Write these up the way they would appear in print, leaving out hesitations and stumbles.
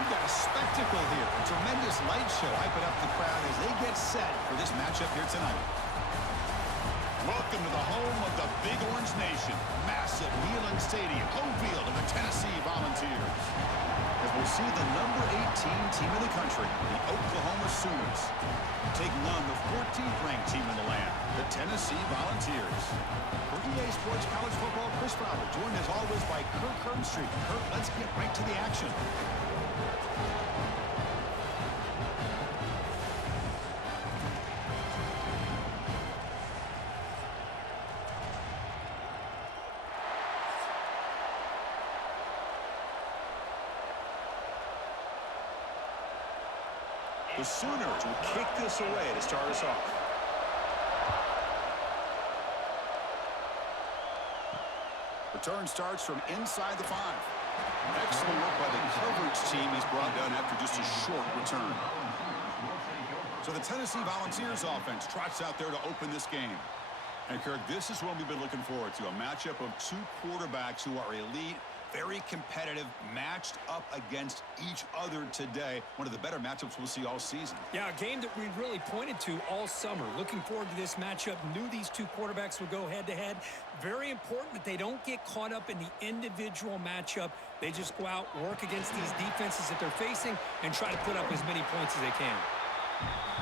We've got a spectacle here. A tremendous light show hyping up the crowd as they get set for this matchup here tonight. Welcome to the home of the Big Orange Nation. Massive Neyland Stadium, home field of the Tennessee Volunteers. As we'll see the number 18 team in the country, the Oklahoma Sooners, taking on the 14th ranked team in the land, the Tennessee Volunteers. For EA Sports College Football, Chris Fowler, joined as always by Kirk Herbstreit. Kirk, let's get right to the action. The Sooners will kick this away to start us off. Return starts from inside the 5. Excellent work by the coverage team. He's brought down after just a short return. So the Tennessee Volunteers offense trots out there to open this game. And Kirk, this is what we've been looking forward to, a matchup of two quarterbacks who are elite, very competitive, matched up against each other today. One of the better matchups we'll see all season. Yeah, a game that we really pointed to all summer. Looking forward to this matchup. Knew these two quarterbacks would go head-to-head. Very important that they don't get caught up in the individual matchup. They just go out, work against these defenses that they're facing, and try to put up as many points as they can.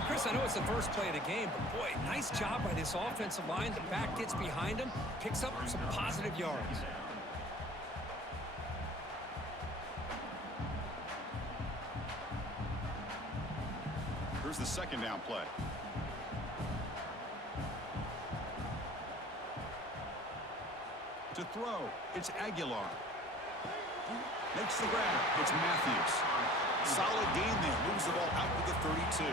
Chris, I know it's the first play of the game, but boy, nice job by this offensive line. The back gets behind him, picks up some positive yards. Here's the second down play. To throw, it's Aguilar. Makes the grab, it's Matthews. Solid gain there, moves the ball out to the 32.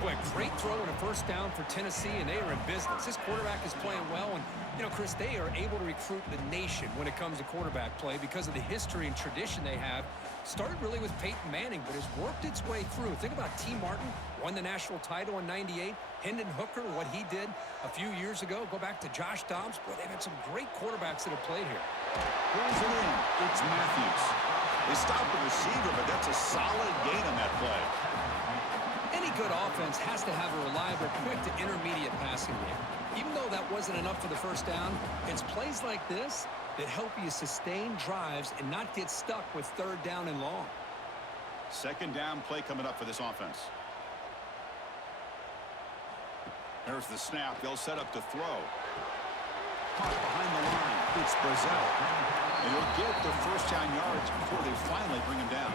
Boy, great throw and a first down for Tennessee, and they are in business. This quarterback is playing well, and, you know, Chris, they are able to recruit the nation when it comes to quarterback play because of the history and tradition they have. Started really with Peyton Manning, but has worked its way through. Think about T. Martin, won the national title in '98. Hendon Hooker, what he did a few years ago. Go back to Josh Dobbs. Boy, they've had some great quarterbacks that have played here. Pulls it in. It's Matthews. They stop the receiver, but that's a solid gain on that play. Any good offense has to have a reliable, quick to intermediate passing game. Even though that wasn't enough for the first down, it's plays like this that help you sustain drives and not get stuck with third down and long. Second down play coming up for this offense. There's the snap. They'll set up to throw. Caught behind the line. It's Brazel. And he'll get the first down yards before they finally bring him down.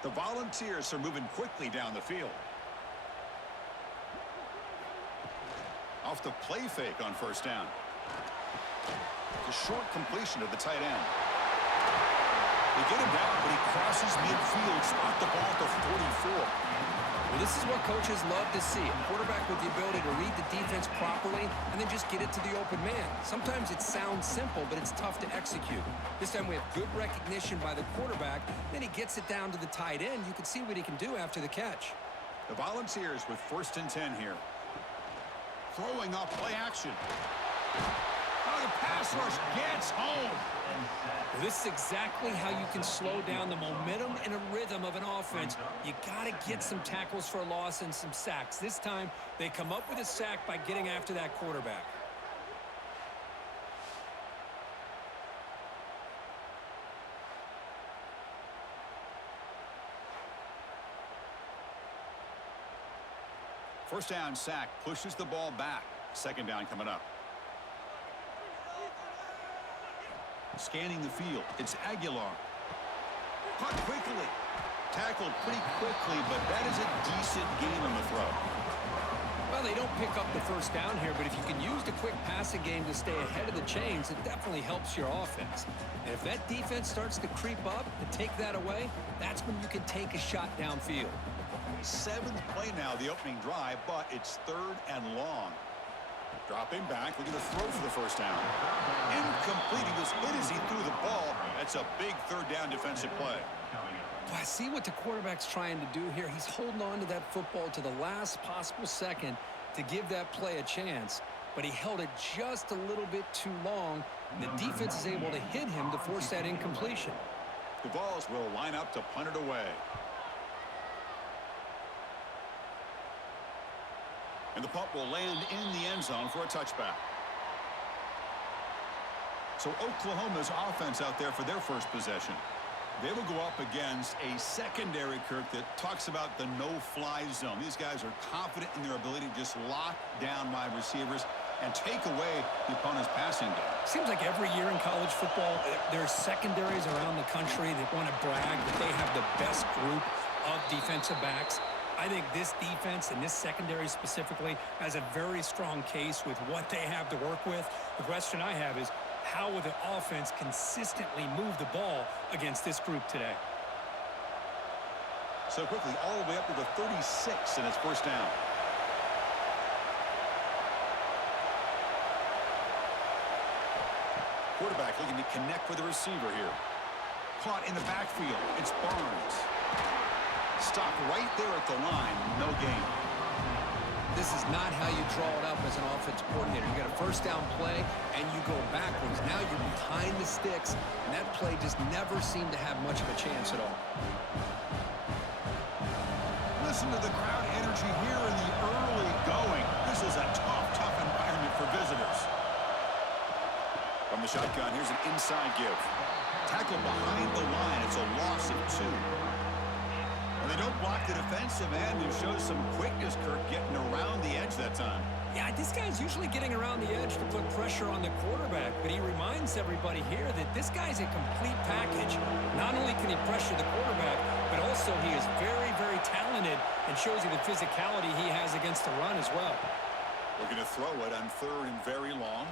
The Volunteers are moving quickly down the field. Off the play fake on first down. The short completion of the tight end. They get him down, but he crosses midfield, spot the ball at the 44. Well, this is what coaches love to see. A quarterback with the ability to read the defense properly and then just get it to the open man. Sometimes it sounds simple, but it's tough to execute. This time we have good recognition by the quarterback. Then he gets it down to the tight end. You can see what he can do after the catch. The Volunteers with 1st and 10 here. Throwing off play action. Oh, the pass rush gets home. Well, this is exactly how you can slow down the momentum and a rhythm of an offense. You got to get some tackles for a loss and some sacks. This time, they come up with a sack by getting after that quarterback. First down sack pushes the ball back. Second down coming up. Scanning the field, it's Aguilar. Caught quickly. Tackled pretty quickly, but that is a decent gain on the throw. Well, they don't pick up the first down here, but if you can use the quick passing game to stay ahead of the chains, it definitely helps your offense. And if that defense starts to creep up and take that away, that's when you can take a shot downfield. 7th play now, the opening drive, but it's 3rd and long. Dropping back, looking to throw for the first down. Incomplete. He was hit as he threw the ball. That's a big 3rd down defensive play. Well, I see what the quarterback's trying to do here. He's holding on to that football to the last possible second to give that play a chance, but he held it just a little bit too long, and the defense is able to hit him to force that incompletion. The Vols will line up to punt it away. And the punt will land in the end zone for a touchback. So Oklahoma's offense out there for their first possession. They will go up against a secondary, Kirk, that talks about the no-fly zone. These guys are confident in their ability to just lock down wide receivers and take away the opponent's passing game. Seems like every year in college football, there's secondaries around the country that want to brag that they have the best group of defensive backs. I think this defense and this secondary specifically has a very strong case with what they have to work with. The question I have is, how will the offense consistently move the ball against this group today? So quickly, all the way up to the 36, and it's first down. Quarterback looking to connect with the receiver here. Caught in the backfield. It's Barnes. Stopped right there at the line. No gain. This is not how you draw it up as an offensive coordinator. You got a first down play, and you go backwards. Now you're behind the sticks, and that play just never seemed to have much of a chance at all. Listen to the crowd energy here in the early going. This is a tough environment for visitors. From the shotgun, here's an inside give. Tackle behind the line. It's a loss of 2. They don't block the defensive end, who shows some quickness, Kirk, getting around the edge that time. Yeah, this guy's usually getting around the edge to put pressure on the quarterback, but he reminds everybody here that this guy's a complete package. Not only can he pressure the quarterback, but also he is very, very talented and shows you the physicality he has against the run as well. We're going to throw it on 3rd and very long.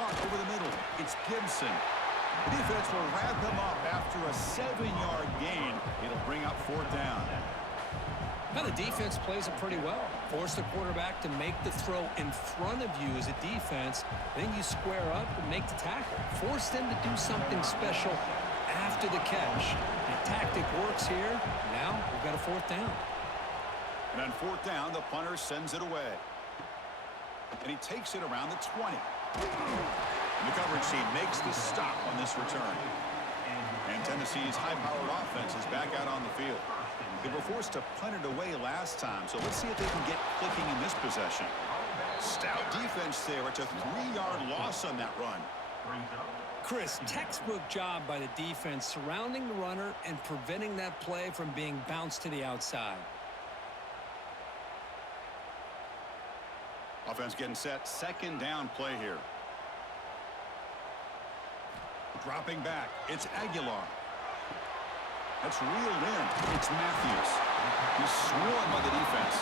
Caught over the middle. It's Gibson. The defense will wrap him up after a 7-yard gain. It'll bring up 4th down. Now the defense plays it pretty well. Force the quarterback to make the throw in front of you as a defense. Then you square up and make the tackle. Force them to do something special after the catch. The tactic works here. Now we've got a 4th down. And on 4th down, the punter sends it away. And he takes it around the 20. The coverage team makes the stop on this return. And Tennessee's high-powered offense is back out on the field. They were forced to punt it away last time, so let's see if they can get clicking in this possession. Stout defense there. It's a 3-yard loss on that run. Chris, textbook job by the defense surrounding the runner and preventing that play from being bounced to the outside. Offense getting set. 2nd down play here. Dropping back, it's Aguilar. That's reeled in. It's Matthews. He's swarmed by the defense.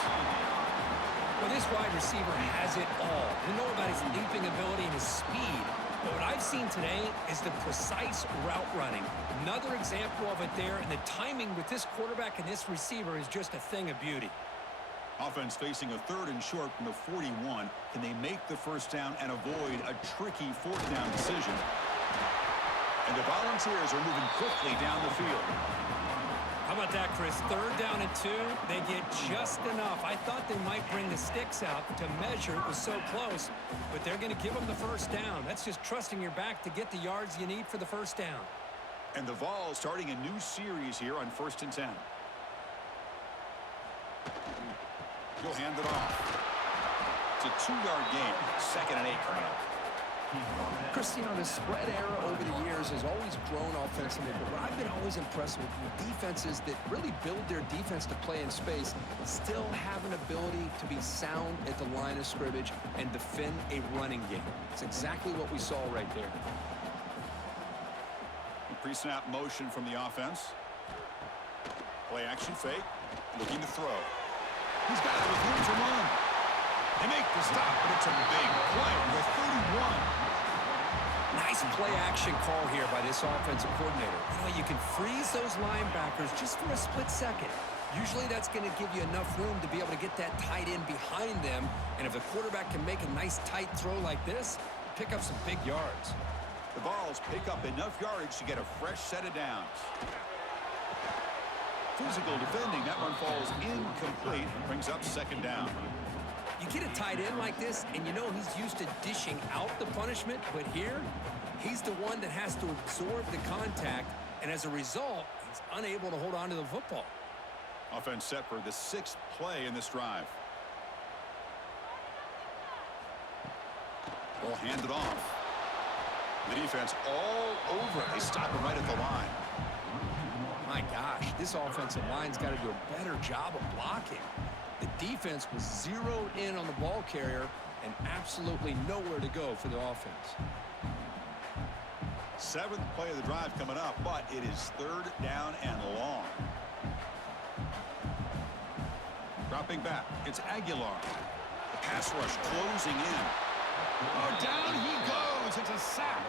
Well, this wide receiver has it all. We know about his leaping ability and his speed, but what I've seen today is the precise route running. Another example of it there, and the timing with this quarterback and this receiver is just a thing of beauty. Offense facing a 3rd and short from the 41. Can they make the first down and avoid a tricky 4th down decision? And the Volunteers are moving quickly down the field. How about that, Chris? 3rd down and 2. They get just enough. I thought they might bring the sticks out to measure. It was so close, but they're going to give them the first down. That's just trusting your back to get the yards you need for the first down. And the Vols starting a new series here on 1st and 10. He'll hand it off. It's a 2-yard gain. 2nd and 8 coming up. Chris, you know, the spread era over the years has always grown offensively, but what I've been always impressed with defenses that really build their defense to play in space still have an ability to be sound at the line of scrimmage and defend a running game. It's exactly what we saw right there. Pre-snap motion from the offense. Play action fake. Looking to throw. He's got it with room to run. They make the stop, but it's a big play with 31. Nice play-action call here by this offensive coordinator. You know, you can freeze those linebackers just for a split second. Usually that's going to give you enough room to be able to get that tight end behind them. And if the quarterback can make a nice tight throw like this, pick up some big yards. The Vols pick up enough yardage to get a fresh set of downs. Physical defending. That one falls incomplete. Brings up second down. You get a tight end like this, and you know he's used to dishing out the punishment, but here, he's the one that has to absorb the contact, and as a result, he's unable to hold on to the football. Offense set for the 6th play in this drive. Ball handed off. The defense all over it. They stop him right at the line. My gosh, this offensive line's got to do a better job of blocking. The defense was zeroed in on the ball carrier and absolutely nowhere to go for the offense. 7th play of the drive coming up, but it is 3rd down and long. Dropping back, it's Aguilar. The pass rush closing in. Oh, down he goes. It's a sack.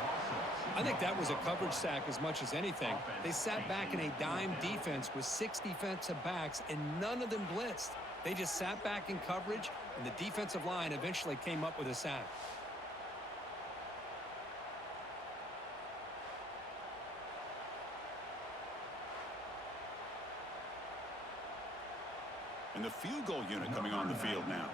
I think that was a coverage sack as much as anything. They sat back in a dime defense with 6 defensive backs, and none of them blitzed. They just sat back in coverage, and the defensive line eventually came up with a sack. And the field goal unit coming on the field now.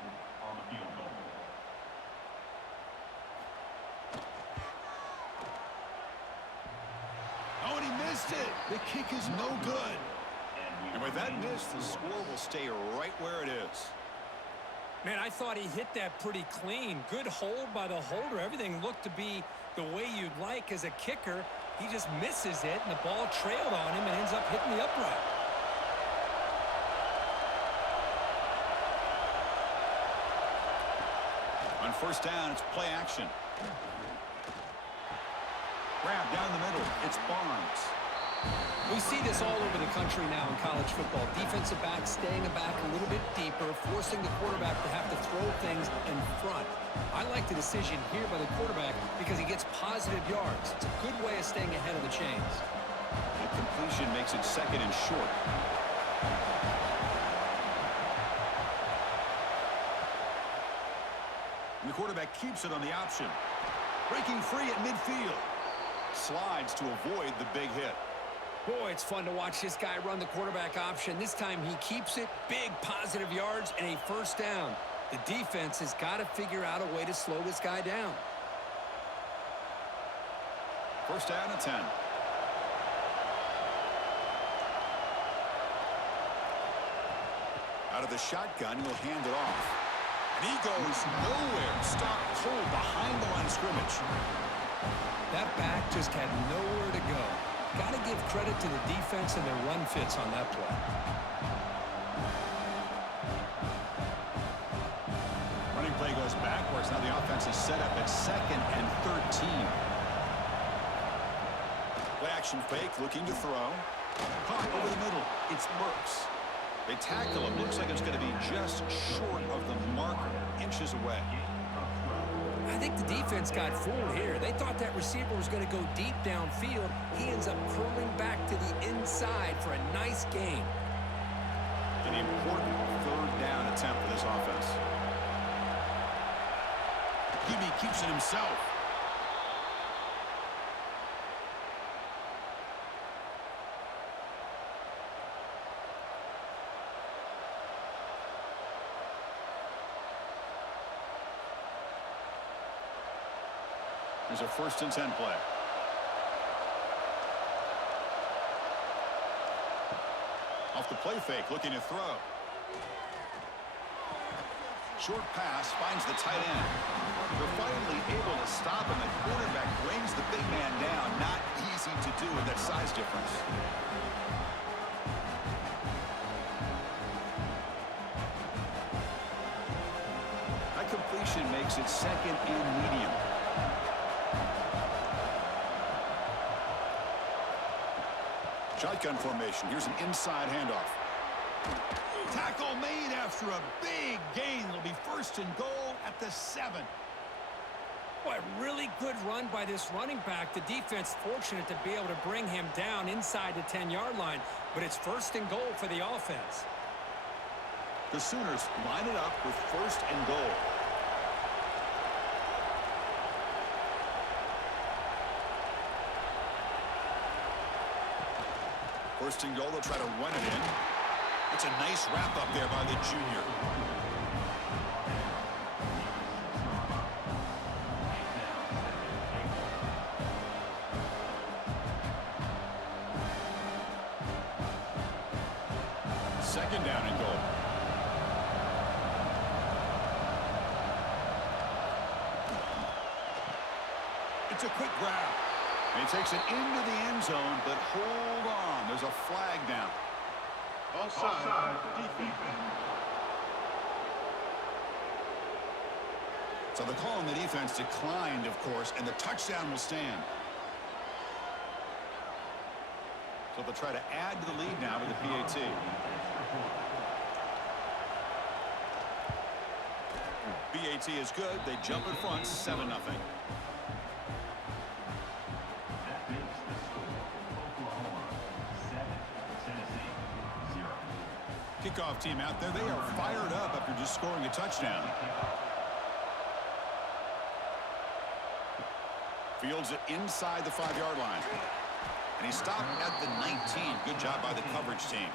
Oh, and he missed it. The kick is no good. And with that miss, the score will stay right where it is. Man, I thought he hit that pretty clean. Good hold by the holder. Everything looked to be the way you'd like as a kicker. He just misses it, and the ball trailed on him and ends up hitting the upright. On 1st down, it's play action. Grab down the middle. It's Barnes. We see this all over the country now in college football. Defensive backs staying back a little bit deeper, forcing the quarterback to have to throw things in front. I like the decision here by the quarterback because he gets positive yards. It's a good way of staying ahead of the chains. The completion makes it 2nd and short. And the quarterback keeps it on the option. Breaking free at midfield. Slides to avoid the big hit. Boy, it's fun to watch this guy run the quarterback option. This time he keeps it, big positive yards, and a 1st down. The defense has got to figure out a way to slow this guy down. 1st down and 10. Out of the shotgun, he'll hand it off. And he goes nowhere. Stopped cold behind the line of scrimmage. That back just had nowhere to go. Got to give credit to the defense and their run fits on that play. Running play goes backwards. Now the offense is set up at 2nd and 13. Play action fake, looking to throw. Caught over the middle. It's Burks. They tackle him. Looks like it's going to be just short of the marker, inches away. I think the defense got fooled here. They thought that receiver was going to go deep downfield. He ends up curling back to the inside for a nice gain. An important 3rd down attempt for this offense. QB keeps it himself. There's a 1st and 10 play. Off the play fake, looking to throw. Short pass finds the tight end. They're finally able to stop him. The quarterback brings the big man down. Not easy to do with that size difference. That completion makes it 2nd and medium. Shotgun formation. Here's an inside handoff. Tackle made after a big gain. It'll be 1st and goal at the 7. Boy, really good run by this running back. The defense fortunate to be able to bring him down inside the 10-yard line, but it's 1st and goal for the offense. The Sooners line it up with 1st and goal. First and goal, they'll try to run it in. It's a nice wrap up there by the junior. Second down and goal. It's a quick grab. And he takes it into the end zone, but hold on. There's a flag down. Offside. Defense. So the call on the defense declined, of course, and the touchdown will stand. So they'll try to add to the lead now with the PAT. PAT is good. They jump in front, 7-0. Kickoff team out there. They are fired up after just scoring a touchdown. Fields it inside the 5-yard line. And he stopped at the 19. Good job by the coverage team.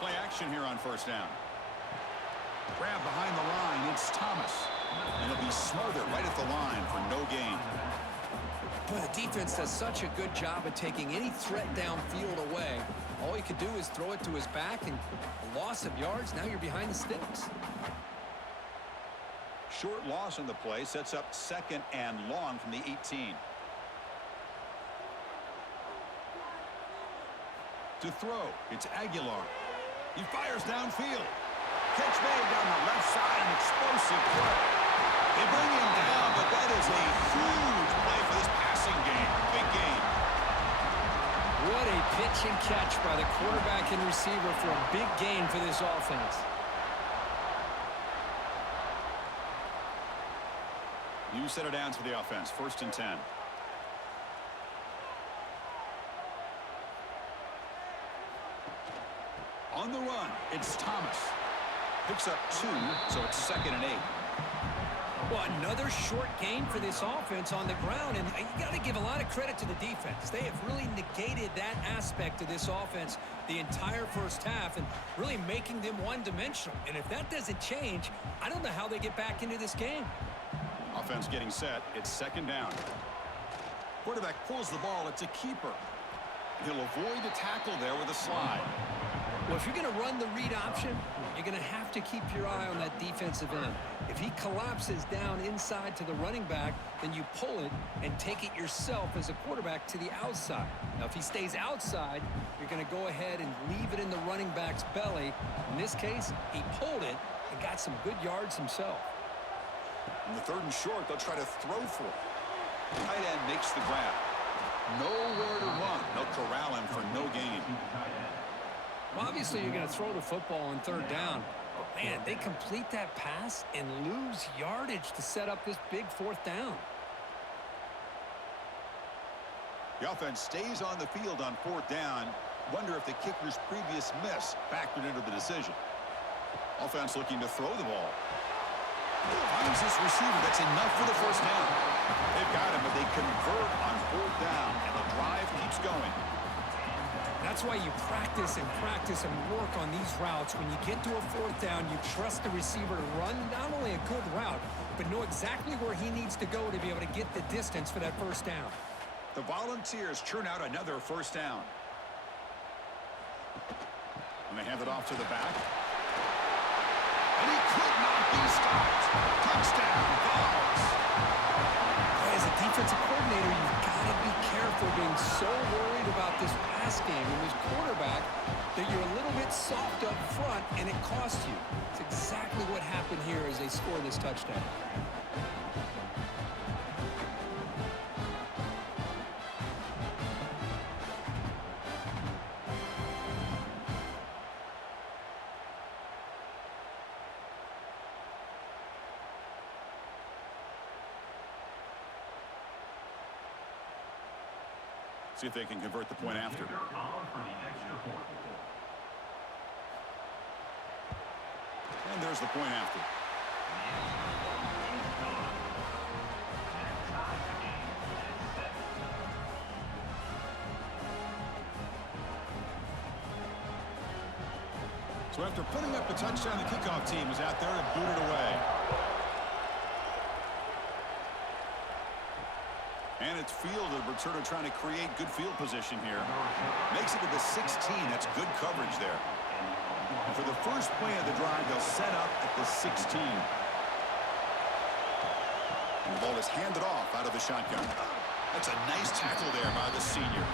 Play action here on first down. Grab behind the line. It's Thomas. And he'll be smothered right at the line for no gain. Well, the defense does such a good job of taking any threat downfield away. All he could do is throw it to his back, and a loss of yards, now you're behind the sticks. Short loss on the play sets up second and long from the 18. To throw, it's Aguilar. He fires downfield. Catch made down the left side, an explosive play. They bring him down, but that is a huge play for this passing game. Big game. What a pitch and catch by the quarterback and receiver for a big gain for this offense. New set of downs for the offense. First and 10. On the run, it's Thomas. Picks up 2, so it's second and 8. Well, another short game for this offense on the ground, and you got to give a lot of credit to the defense. They have really negated that aspect of this offense the entire first half and really making them one-dimensional. And if that doesn't change, I don't know how they get back into this game. Offense getting set. It's second down. Quarterback pulls the ball. It's a keeper. He'll avoid a tackle there with a slide. Well, if you're going to run the read option, you're going to have to keep your eye on that defensive end. If he collapses down inside to the running back, then you pull it and take it yourself as a quarterback to the outside. Now, if he stays outside, you're going to go ahead and leave it in the running back's belly. In this case, he pulled it and got some good yards himself. In the third and short, they'll try to throw for it. The tight end makes the grab. Nowhere to run. They'll corral him for no gain. Well, obviously, you're going to throw the football on third down. But, man, they complete that pass and lose yardage to set up this big fourth down. The offense stays on the field on fourth down. Wonder if the kicker's previous miss factored into the decision. Offense looking to throw the ball. Finds this receiver. That's enough for the first down. They've got him, but they convert on fourth down, and the drive keeps going. That's why you practice and work on these routes. When you get to a fourth down, you trust the receiver to run not only a good route, but know exactly where he needs to go to be able to get the distance for that first down. The Volunteers churn out another first down. And they hand it off to the back. And he could not be stopped. Touchdown, Vols. As a defensive coordinator, you've got to be careful being so worried about this pass game and this quarterback that you're a little bit soft up front and it costs you. It's exactly what happened here as they score this touchdown. See if they can convert the point after. And there's the point after. So after putting up the touchdown, the kickoff team is out there to boot it away. And it's fielded. Returner trying to create good field position here. Makes it to the 16. That's good coverage there. And for the first play of the drive, they'll set up at the 16. And the ball is handed off out of the shotgun. That's a nice tackle there by the senior.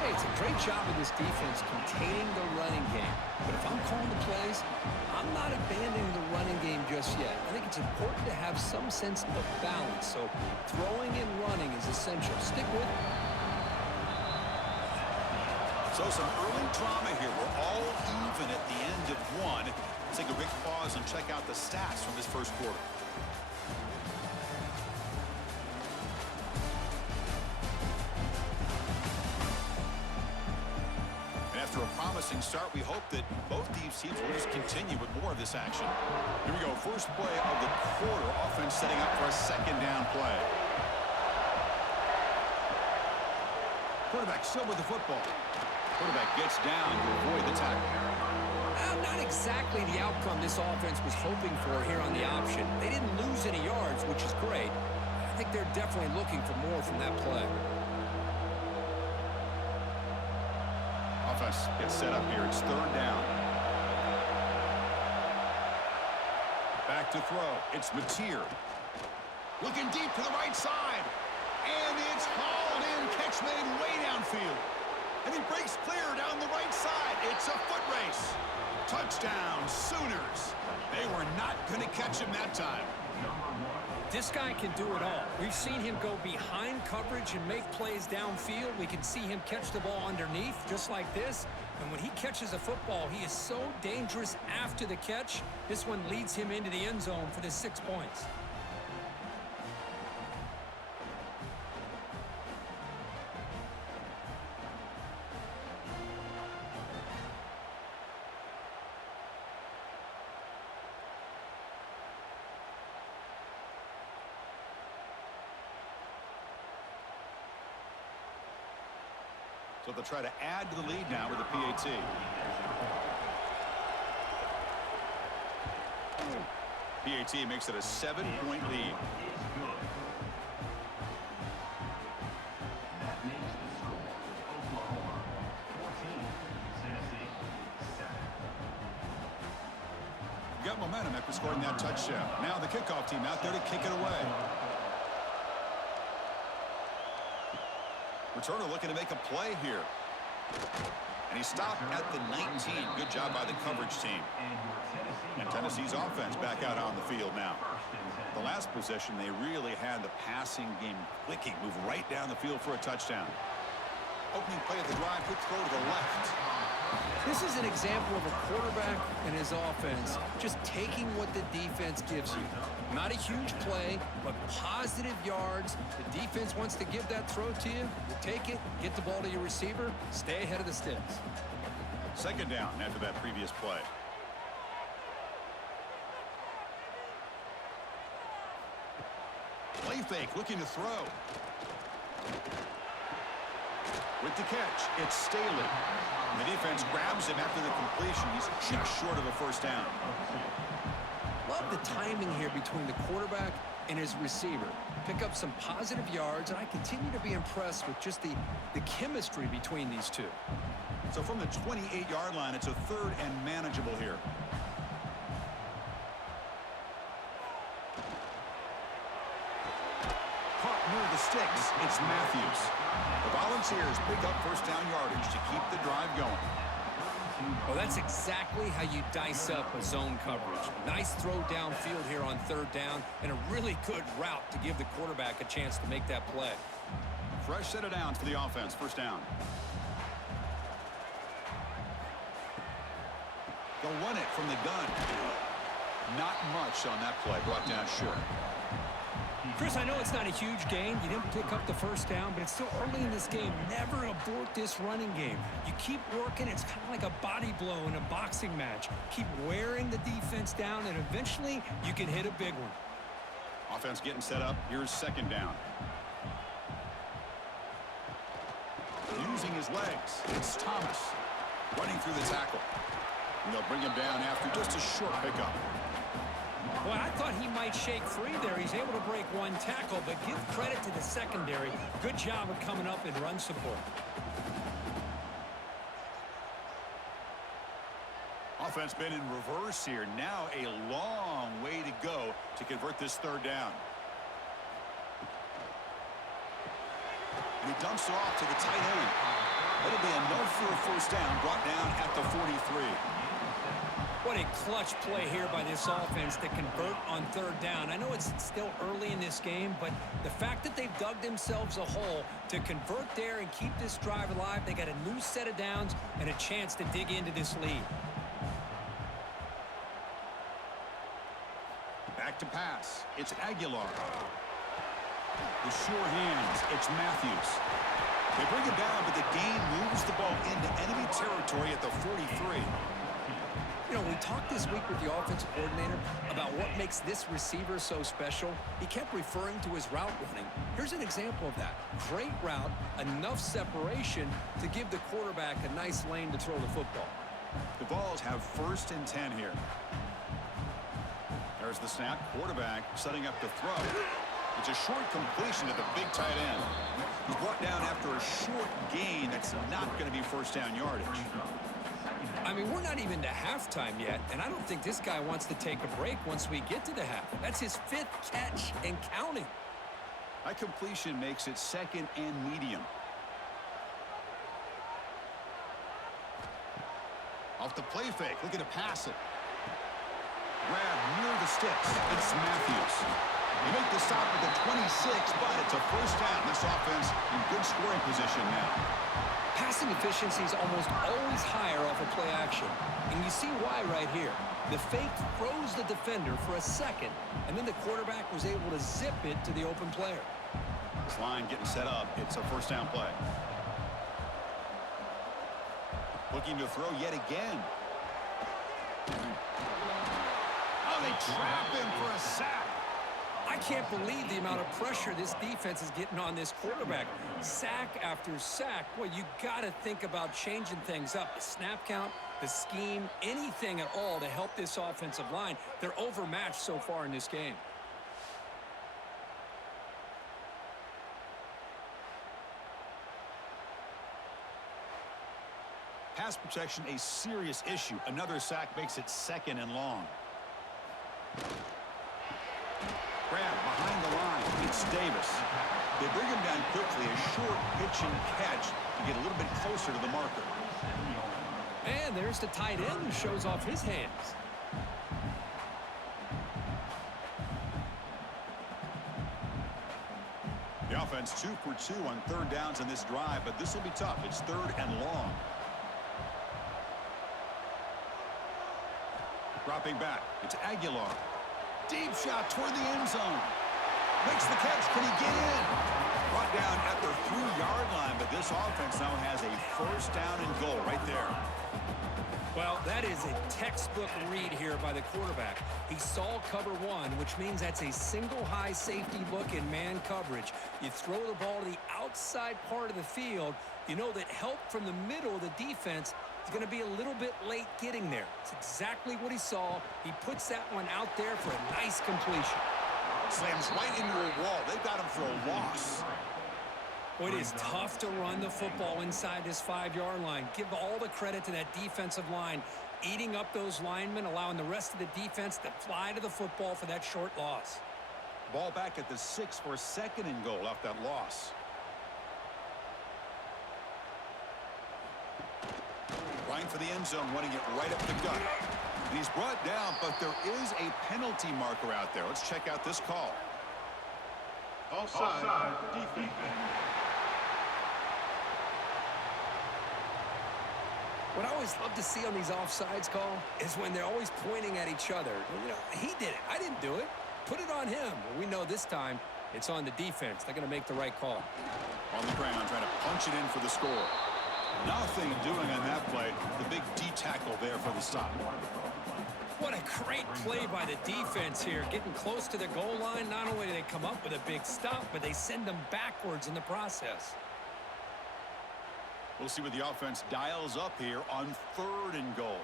Hey, it's a great job of this defense containing the running game. But if I'm calling the plays, I'm not abandoning the running game just yet. I think it's important to have some sense of balance. So throwing and running is essential. Stick with it. So some early drama here. We're all even at the end of one. Let's take a quick pause and check out the stats from this first quarter. After a promising start, we hope that both these teams will just continue with more of this action. Here we go. First play of the quarter. Offense setting up for a second down play. Quarterback still with the football. Quarterback gets down to avoid the tackle. Not exactly the outcome this offense was hoping for here on the option. They didn't lose any yards, which is great. I think they're definitely looking for more from that play. Offense gets set up here. It's third down. Back to throw. It's Mateer. Looking deep to the right side. And it's hauled in. Catch made way downfield. And he breaks clear down the right side. It's a foot race. Touchdown, Sooners. They were not going to catch him that time. This guy can do it all. We've seen him go behind coverage and make plays downfield. We can see him catch the ball underneath, just like this. And when he catches a football, he is so dangerous after the catch. This one leads him into the end zone for the 6 points. So they'll try to add to the lead now with a PAT. PAT makes it a 7-point lead. Got momentum after scoring that touchdown. Now the kickoff team out there to kick it away. Returner looking to make a play here. And he stopped at the 19. Good job by the coverage team. And Tennessee's offense back out on the field now. The last possession, they really had the passing game clicking. Move right down the field for a touchdown. Opening play of the drive, quick throw to the left. This is an example of a quarterback and his offense just taking what the defense gives you. Not a huge play, but positive yards. The defense wants to give that throw to you. You take it, get the ball to your receiver, stay ahead of the sticks. Second down after that previous play. Play fake, looking to throw. With the catch, it's Staley. The defense grabs him after the completion. He's just short of a first down. Love the timing here between the quarterback and his receiver. Pick up some positive yards, and I continue to be impressed with just the chemistry between these two. So from the 28-yard line, it's a third and manageable here. Caught near the sticks. It's Matthews. The Volunteers pick up first down yardage to keep the drive going. Well, that's exactly how you dice up a zone coverage. Nice throw downfield here on third down, and a really good route to give the quarterback a chance to make that play. Fresh set of downs for the offense. First down. They'll run it from the gun. Not much on that play. Brought down short. Chris, I know it's not a huge gain. You didn't pick up the first down, but it's still early in this game. Never abort this running game. You keep working. It's kind of like a body blow in a boxing match. Keep wearing the defense down, and eventually you can hit a big one. Offense getting set up. Here's second down. Using his legs. It's Thomas running through the tackle. And they'll bring him down after just a short pickup. Well, I thought he might shake free there. He's able to break one tackle, but give credit to the secondary. Good job of coming up in run support. Offense been in reverse here. Now a long way to go to convert this third down. And he dumps it off to the tight end. It'll be enough for a first down, brought down at the 43. What a clutch play here by this offense to convert on third down. I know it's still early in this game, but the fact that they've dug themselves a hole to convert there and keep this drive alive, they got a new set of downs and a chance to dig into this lead. Back to pass. It's Aguilar. The sure hands. It's Matthews. They bring it down, but the gain moves the ball into enemy territory at the 43. You know, we talked this week with the offensive coordinator about what makes this receiver so special. He kept referring to his route running. Here's an example of that. Great route, enough separation to give the quarterback a nice lane to throw the football. The Vols have 1st and 10 here. There's the snap. Quarterback setting up to throw. It's a short completion to the big tight end. He's brought down after a short gain that's not going to be first down yardage. I mean, we're not even to halftime yet, and I don't think this guy wants to take a break once we get to the half. That's his 5th catch and counting. That completion makes it 2nd and medium. Off the play fake, looking to pass it. Grab near the sticks. It's Matthews. They make the stop at the 26, but it's a first down. This offense in good scoring position now. Passing efficiency is almost always higher off of play action. And you see why right here. The fake froze the defender for a second, and then the quarterback was able to zip it to the open player. This line getting set up. It's a first down play. Looking to throw yet again. Oh, they trap him for a sack. I can't believe the amount of pressure this defense is getting on this quarterback. Sack after sack. Well, you got to think about changing things up. The snap count, the scheme, anything at all to help this offensive line. They're overmatched so far in this game. Pass protection, a serious issue. Another sack makes it 2nd and long. Grab behind the line. It's Davis. They bring him down quickly. A short pitch and catch to get a little bit closer to the marker. And there's the tight end who shows off his hands. The offense 2 for 2 on third downs in this drive, but this will be tough. It's 3rd and long. Dropping back. It's Aguilar. Deep shot toward the end zone. Makes the catch. Can he get in? Brought down at the 3-yard line, but this offense now has a first down and goal right there. Well, that is a textbook read here by the quarterback. He saw cover 1, which means that's a single high safety look in man coverage. You throw the ball to the outside part of the field, you know that help from the middle of the defense is going to be a little bit late getting there. It's exactly what he saw. He puts that one out there for a nice completion. Slams right into a wall. They've got him for a loss. Well, it is tough to run the football inside this 5-yard line. Give all the credit to that defensive line, eating up those linemen, allowing the rest of the defense to fly to the football for that short loss. Ball back at the 6 for 2nd and goal off that loss. Trying for the end zone, wanting it right up the gut. And he's brought down, but there is a penalty marker out there. Let's check out this call. Offside, defense. What I always love to see on these offsides call is when they're always pointing at each other. You know, he did it. I didn't do it. Put it on him. Well, we know this time it's on the defense. They're going to make the right call. On the ground, trying to punch it in for the score. Nothing doing on that play. The big D tackle there for the stop. What a great play by the defense here. Getting close to the goal line, not only do they come up with a big stop, but they send them backwards in the process. We'll see what the offense dials up here on 3rd and goal.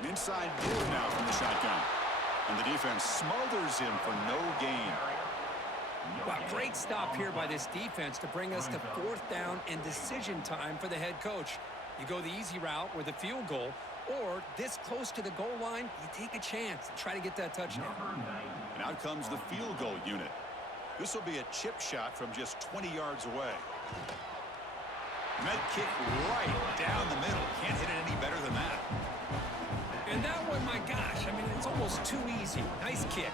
An inside move now from the shotgun. And the defense smothers him for no gain. Well, great stop here by this defense to bring us to 4th down and decision time for the head coach. You go the easy route with a field goal, or this close to the goal line, you take a chance and try to get that touchdown. And out comes the field goal unit. This will be a chip shot from just 20 yards away. Med kick right down the middle. Can't hit it any better than that. And that one, my gosh, I mean, it's almost too easy. Nice kick.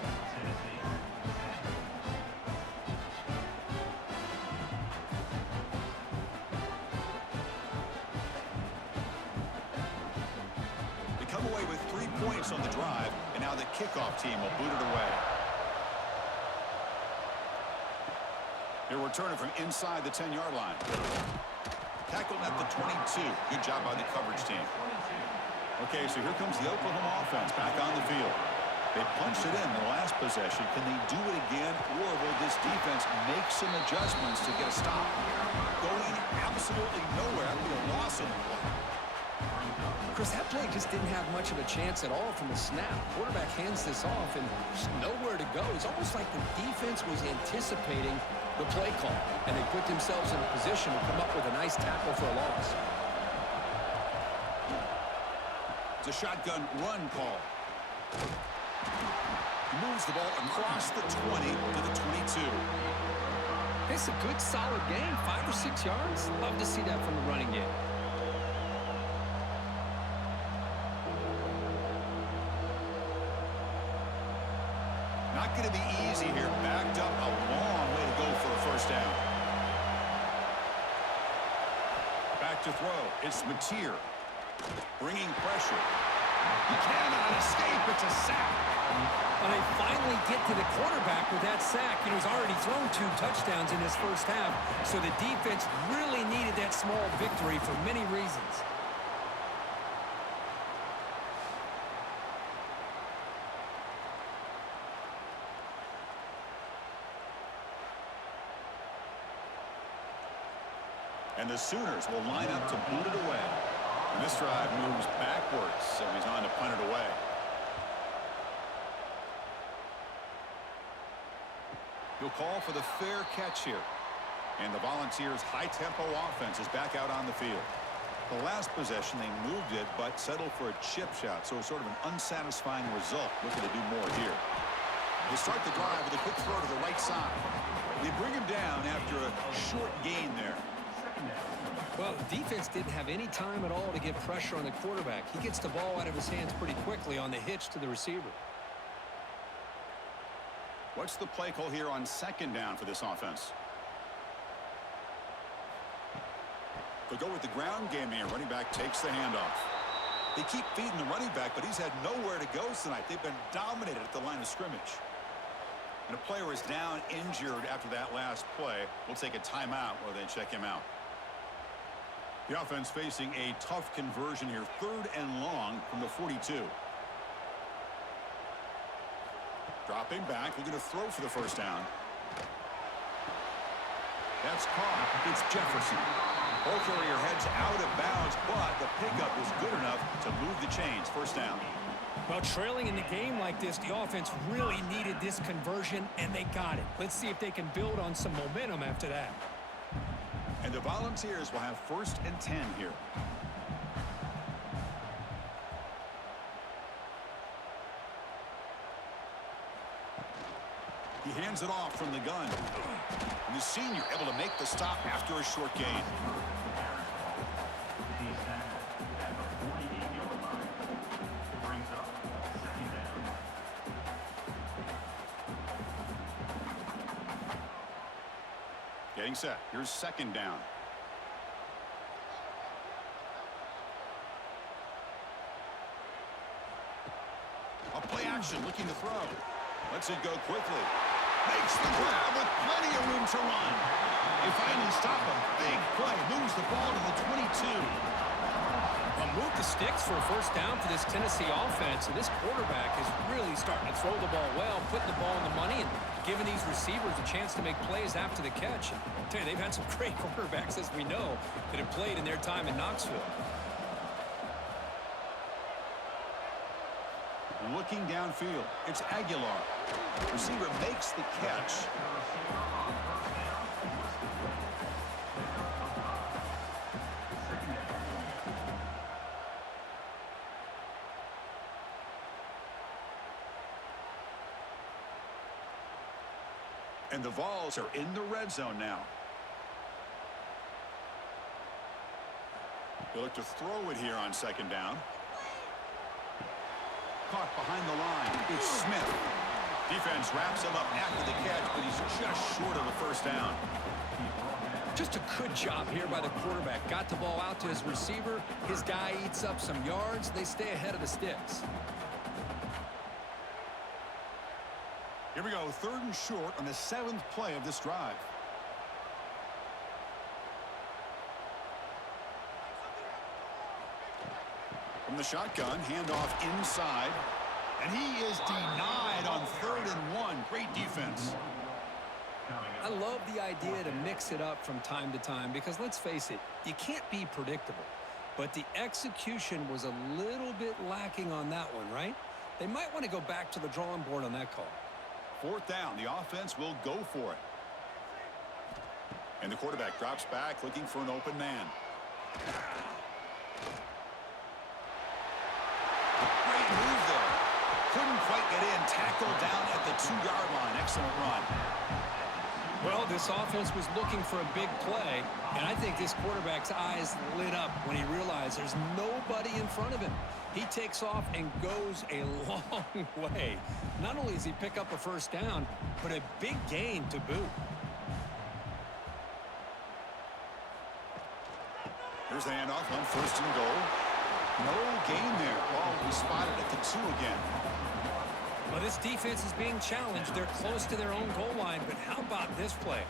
They come away with 3 points on the drive, and now the kickoff team will boot it away. They're returning from inside the 10-yard line. Tackled at the 22. Good job by the coverage team. Okay, so here comes the Oklahoma offense back on the field. They punched it in the last possession. Can they do it again, or will this defense make some adjustments to get a stop? Going absolutely nowhere. That would be a loss on the play. Chris, that play just didn't have much of a chance at all from the snap. Quarterback hands this off, and there's nowhere to go. It's almost like the defense was anticipating the play call, and they put themselves in a position to come up with a nice tackle for a loss. It's a shotgun run call. He moves the ball across the 20 to the 22. It's a good, solid game, 5 or 6 yards. Love to see that from the running game. Not going to be easy here. Backed up a long way to go for a first down. Back to throw. It's Mateer. Bringing pressure. He cannot escape. It's a sack. And they finally get to the quarterback with that sack. You know, he's already thrown 2 touchdowns in his first half, so the defense really needed that small victory for many reasons. And the Sooners will line up to boot it away. And this drive moves backwards, so he's on to punt it away. He'll call for the fair catch here. And the Volunteers' high-tempo offense is back out on the field. The last possession, they moved it, but settled for a chip shot, so sort of an unsatisfying result. Looking to do more here. They start the drive with a quick throw to the right side. They bring him down after a short gain there. Well, the defense didn't have any time at all to get pressure on the quarterback. He gets the ball out of his hands pretty quickly on the hitch to the receiver. What's the play call here on second down for this offense? They'll go with the ground game here. Running back takes the handoff. They keep feeding the running back, but he's had nowhere to go tonight. They've been dominated at the line of scrimmage. And a player is down injured after that last play. We'll take a timeout while they check him out. The offense facing a tough conversion here. 3rd and long from the 42. Dropping back, looking to throw for the first down. That's caught. It's Jefferson. Ball carrier heads out of bounds, but the pickup was good enough to move the chains. First down. Well, trailing in the game like this, the offense really needed this conversion, and they got it. Let's see if they can build on some momentum after that. And the Volunteers will have 1st and 10 here. He hands it off from the gun. And the senior able to make the stop after a short gain. Getting set. Here's second down. A play action looking to throw. Lets it go quickly. Makes the grab with plenty of room to run. They finally stop him. Big play. Moves the ball to the 22. Well, move the sticks for a first down for this Tennessee offense, and this quarterback is really starting to throw the ball well, putting the ball in the money, and giving these receivers a chance to make plays after the catch. And I tell you, they've had some great quarterbacks, as we know, that have played in their time in Knoxville. looking downfield. It's Aguilar. Receiver makes the catch. And the Vols are in the red zone now. They look to throw it here on second down. Caught behind the line. It's Smith. Defense wraps him up after the catch, but he's just short of a first down. Just a good job here by the quarterback. Got the ball out to his receiver. His guy eats up some yards. They stay ahead of the sticks. Here we go, 3rd and short on the 7th play of this drive. From the shotgun, handoff inside. And he is denied on 3rd and 1. Great defense. I love the idea to mix it up from time to time because, let's face it, you can't be predictable. But the execution was a little bit lacking on that one, right? They might want to go back to the drawing board on that call. 4th down, the offense will go for it. And the quarterback drops back looking for an open man. Great move there. Couldn't quite get in. Tackled down at the 2-yard line. Excellent run. Well, this offense was looking for a big play, and I think this quarterback's eyes lit up when he realized there's nobody in front of him. He takes off and goes a long way. Not only does he pick up a first down, but a big gain to boot. Here's the handoff on 1st and goal. No gain there. Ball will be spotted at the 2 again. Well, this defense is being challenged. They're close to their own goal line, but how about this play?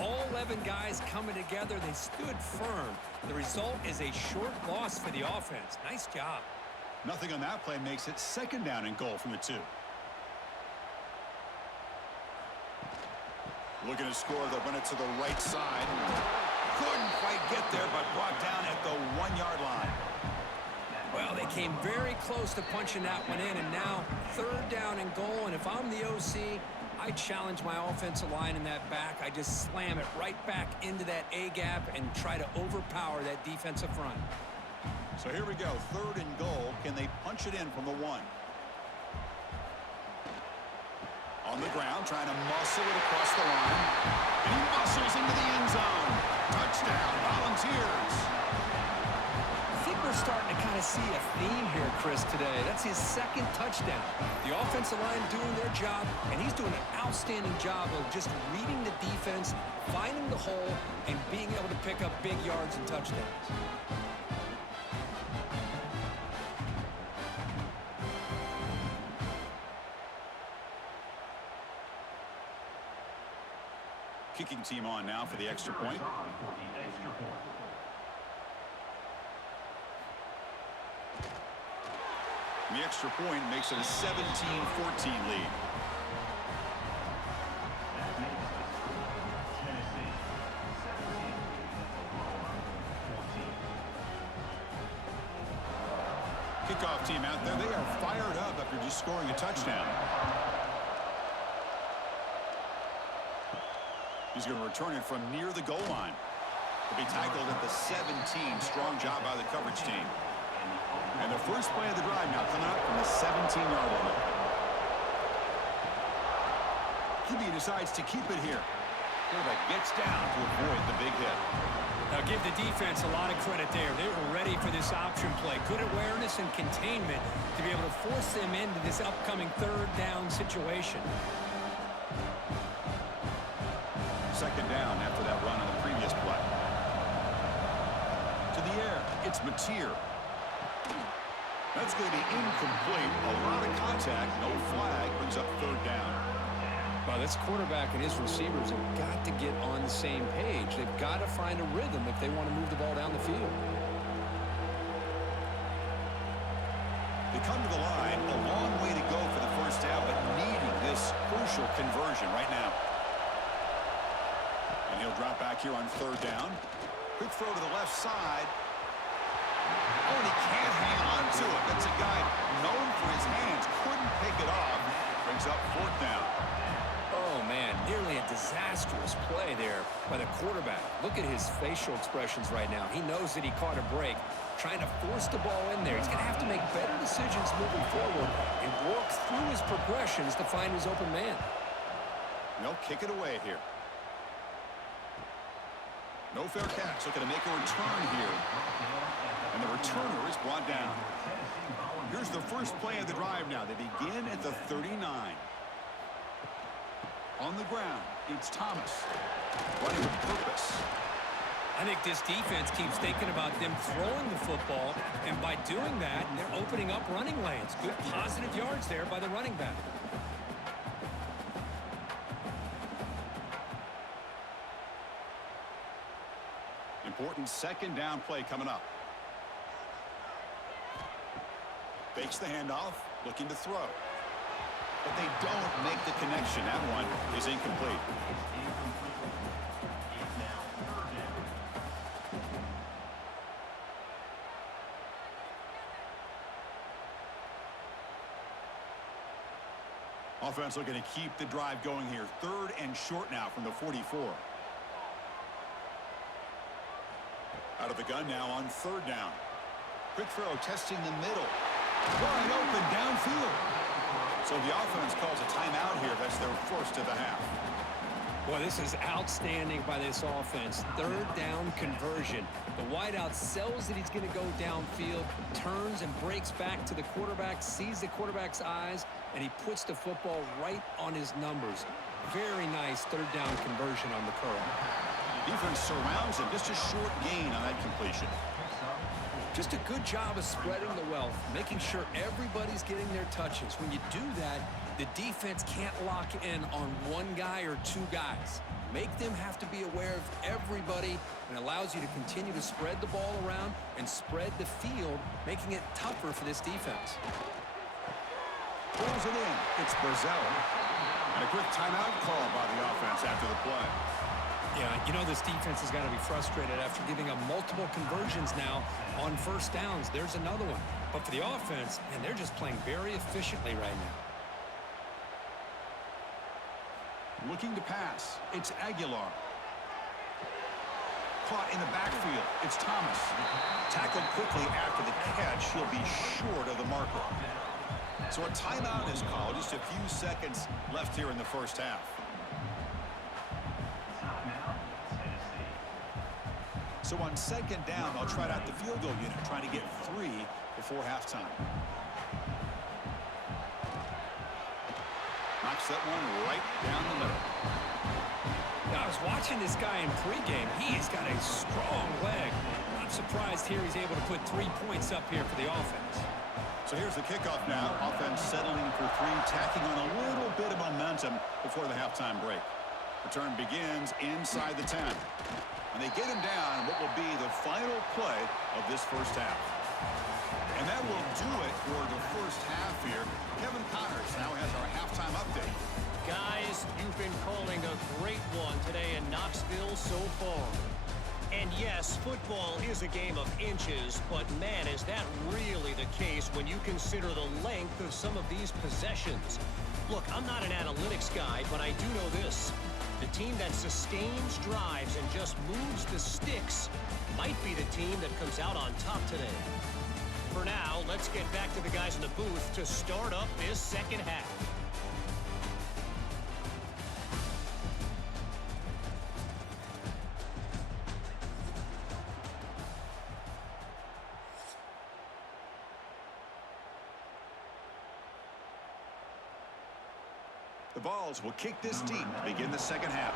All 11 guys coming together. They stood firm. The result is a short loss for the offense. Nice job. Nothing on that play makes it 2nd down and goal from the 2. Looking to score, they'll run it to the right side. Couldn't quite get there, but brought down at the 1-yard line. Well, they came very close to punching that one in, and now 3rd down and goal. And if I'm the OC, I challenge my offensive line in that back. I just slam it right back into that A-gap and try to overpower that defensive front. So here we go, 3rd and goal. Can they punch it in from the 1? On the ground, trying to muscle it across the line. And he muscles into the end zone. Touchdown, Volunteers. I think we're starting to kind of see a theme here, Chris, today. That's his 2nd touchdown. The offensive line doing their job, and he's doing an outstanding job of just reading the defense, finding the hole, and being able to pick up big yards and touchdowns. Kicking team on now for the extra point. And the extra point makes it a 17-14 lead. Kickoff team out there. They are fired up after just scoring a touchdown. He's going to return it from near the goal line. He'll be tackled at the 17. Strong job by the coverage team. And the first play of the drive now coming up from the 17-yard line. QB decides to keep it here. Quarterback gets down to avoid the big hit. Now give the defense a lot of credit there. They were ready for this option play. Good awareness and containment to be able to force them into this upcoming 3rd down situation. 2nd down after that run on the previous play. To the air, it's Mateer. That's going to be incomplete. A lot of contact, no flag, brings up 3rd down. Well, this quarterback and his receivers have got to get on the same page. They've got to find a rhythm if they want to move the ball down the field. They come to the line, a long way to go for the first down, but needing this crucial conversion right now. And he'll drop back here on 3rd down. Quick throw to the left side. Oh, and he can't hang on to it. That's a guy known for his hands. Couldn't pick it off. Brings up 4th down. Oh, man, nearly a disastrous play there by the quarterback. Look at his facial expressions right now. He knows that he caught a break, trying to force the ball in there. He's going to have to make better decisions moving forward and work through his progressions to find his open man. They'll kick it away here. No fair catch. Looking to make a return here. And the returner is brought down. Here's the first play of the drive now. They begin at the 39. On the ground, it's Thomas. Running with purpose. I think this defense keeps thinking about them throwing the football, and by doing that, they're opening up running lanes. Good positive yards there by the running back. Important 2nd down play coming up. Fakes the handoff, looking to throw. But they don't make the connection. That one is incomplete. Offense looking to keep the drive going here. 3rd and short now from the 44. Out of the gun now on 3rd down. Quick throw testing the middle. Wide open downfield. So the offense calls a timeout here. That's their first of the half. Boy, this is outstanding by this offense. 3rd down conversion. The wideout sells that he's going to go downfield, turns and breaks back to the quarterback, sees the quarterback's eyes, and he puts the football right on his numbers. Very nice 3rd down conversion on the curl. Defense surrounds him. Just a short gain on that completion. Just a good job of spreading the wealth, making sure everybody's getting their touches. When you do that, the defense can't lock in on one guy or 2 guys. Make them have to be aware of everybody, and allows you to continue to spread the ball around and spread the field, making it tougher for this defense. Pulls it in. It's Brazil. And a quick timeout call by the offense after the play. Yeah, you know this defense has got to be frustrated after giving up multiple conversions now on 1st downs. There's another one. But for the offense, and they're just playing very efficiently right now. Looking to pass. It's Aguilar. Caught in the backfield. It's Thomas. Tackled quickly after the catch. He'll be short of the marker. So a timeout is called. Just a few seconds left here in the first half. So on 2nd down, they'll try out the field goal unit, trying to get 3 before halftime. Knocks that one right down the middle. Now, I was watching this guy in pregame. He's got a strong leg. Not surprised here he's able to put 3 points up here for the offense. So here's the kickoff now. Offense settling for 3, tacking on a little bit of momentum before the halftime break. Return begins inside the 10. And they get him down what will be the final play of this first half. And that will do it for the first half here. Kevin Connors now has our halftime update. Guys, you've been calling a great one today in Knoxville so far. And yes, football is a game of inches, but man, is that really the case when you consider the length of some of these possessions. Look, I'm not an analytics guy, but I do know this. The team that sustains drives and just moves the sticks might be the team that comes out on top today. For now, let's get back to the guys in the booth to start up this second half. The Vols will kick this deep to begin the second half.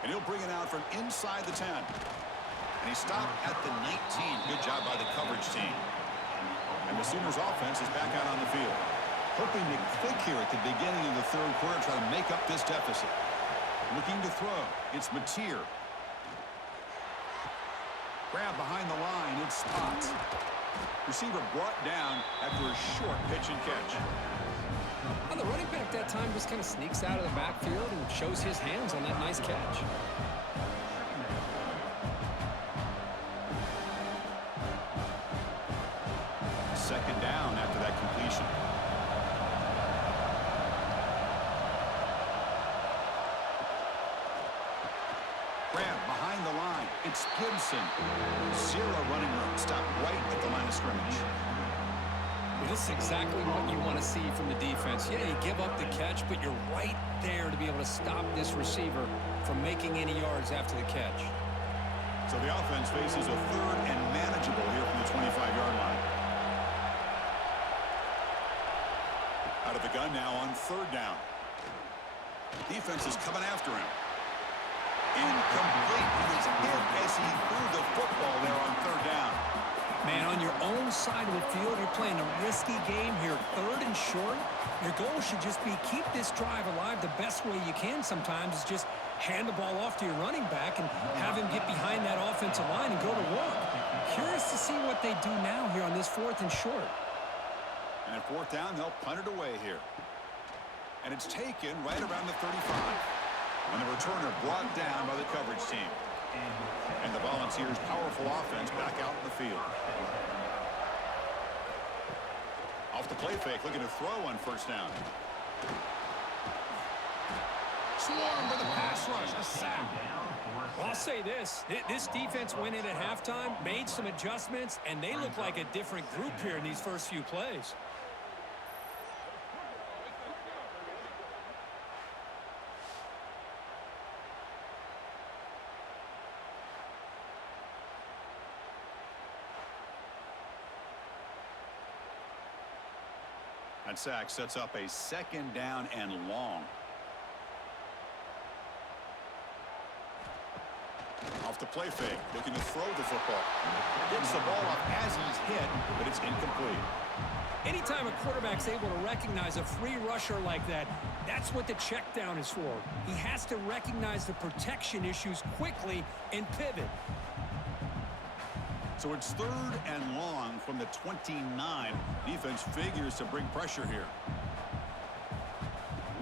And he'll bring it out from inside the 10. And he stopped at the 19. Good job by the coverage team. And the Sooners offense is back out on the field. Hoping to click here at the beginning of the 3rd quarter, try to make up this deficit. Looking to throw. It's Mateer. Grab behind the line. It's Spot. Receiver brought down after a short pitch and catch. Well, the running back that time just kind of sneaks out of the backfield and shows his hands on that nice catch. It's Gibson. Zero running room. Stop right at the line of scrimmage. Well, this is exactly what you want to see from the defense. Yeah, you give up the catch, but you're right there to be able to stop this receiver from making any yards after the catch. So the offense faces a third and manageable here from the 25-yard line. Out of the gun now on third down. Defense is coming after him. Incomplete. He was hit as he threw the football there on third down. Man, on your own side of the field, you're playing a risky game here. Third and short. Your goal should just be keep this drive alive the best way you can sometimes is just hand the ball off to your running back and have him get behind that offensive line and go to work. Curious to see what they do now here on this fourth and short. And at fourth down, they'll punt it away here. And it's taken right around the 35. And the returner brought down by the coverage team. And the Volunteers' powerful offense back out in the field. Off the play fake, looking to throw on first down. Swarm for the pass rush, a sack. Well, I'll say this. This defense went in at halftime, made some adjustments, and they look like a different group here in these first few plays. That sack sets up a second down and long. Off the play fake, looking to throw the football. Gets the ball up as he's hit, but it's incomplete. Anytime a quarterback's able to recognize a free rusher like that, that's what the check down is for. He has to recognize the protection issues quickly and pivot. So it's third and long from the 29. Defense figures to bring pressure here.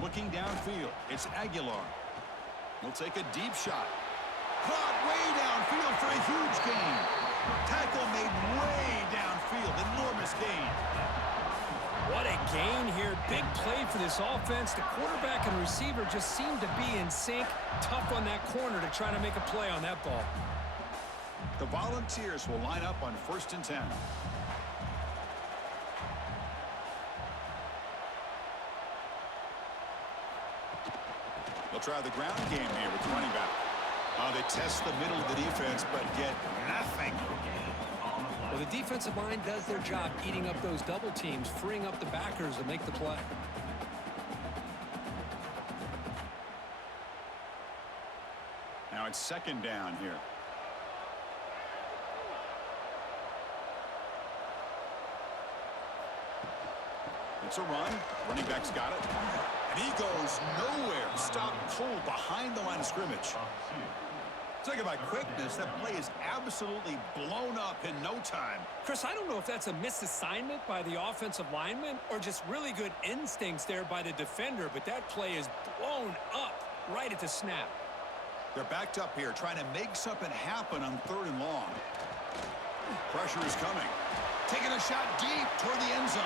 Looking downfield, it's Aguilar. He'll take a deep shot. Caught way downfield for a huge gain. Tackle made way downfield. Enormous gain. What a gain here. Big play for this offense. The quarterback and receiver just seem to be in sync. Tough on that corner to try to make a play on that ball. The Volunteers will line up on 1st and 10. They'll try the ground game here with the running back. They test the middle of the defense, but get nothing. Well, the defensive line does their job eating up those double teams, freeing up the backers to make the play. Now it's second down here. It's a run. Running back's got it. And he goes nowhere. Stopped cold behind the line of scrimmage. Talking about quickness, that play is absolutely blown up in no time. Chris, I don't know if that's a misassignment by the offensive lineman or just really good instincts there by the defender, but that play is blown up right at the snap. They're backed up here, trying to make something happen on third and long. Pressure is coming. Taking a shot deep toward the end zone.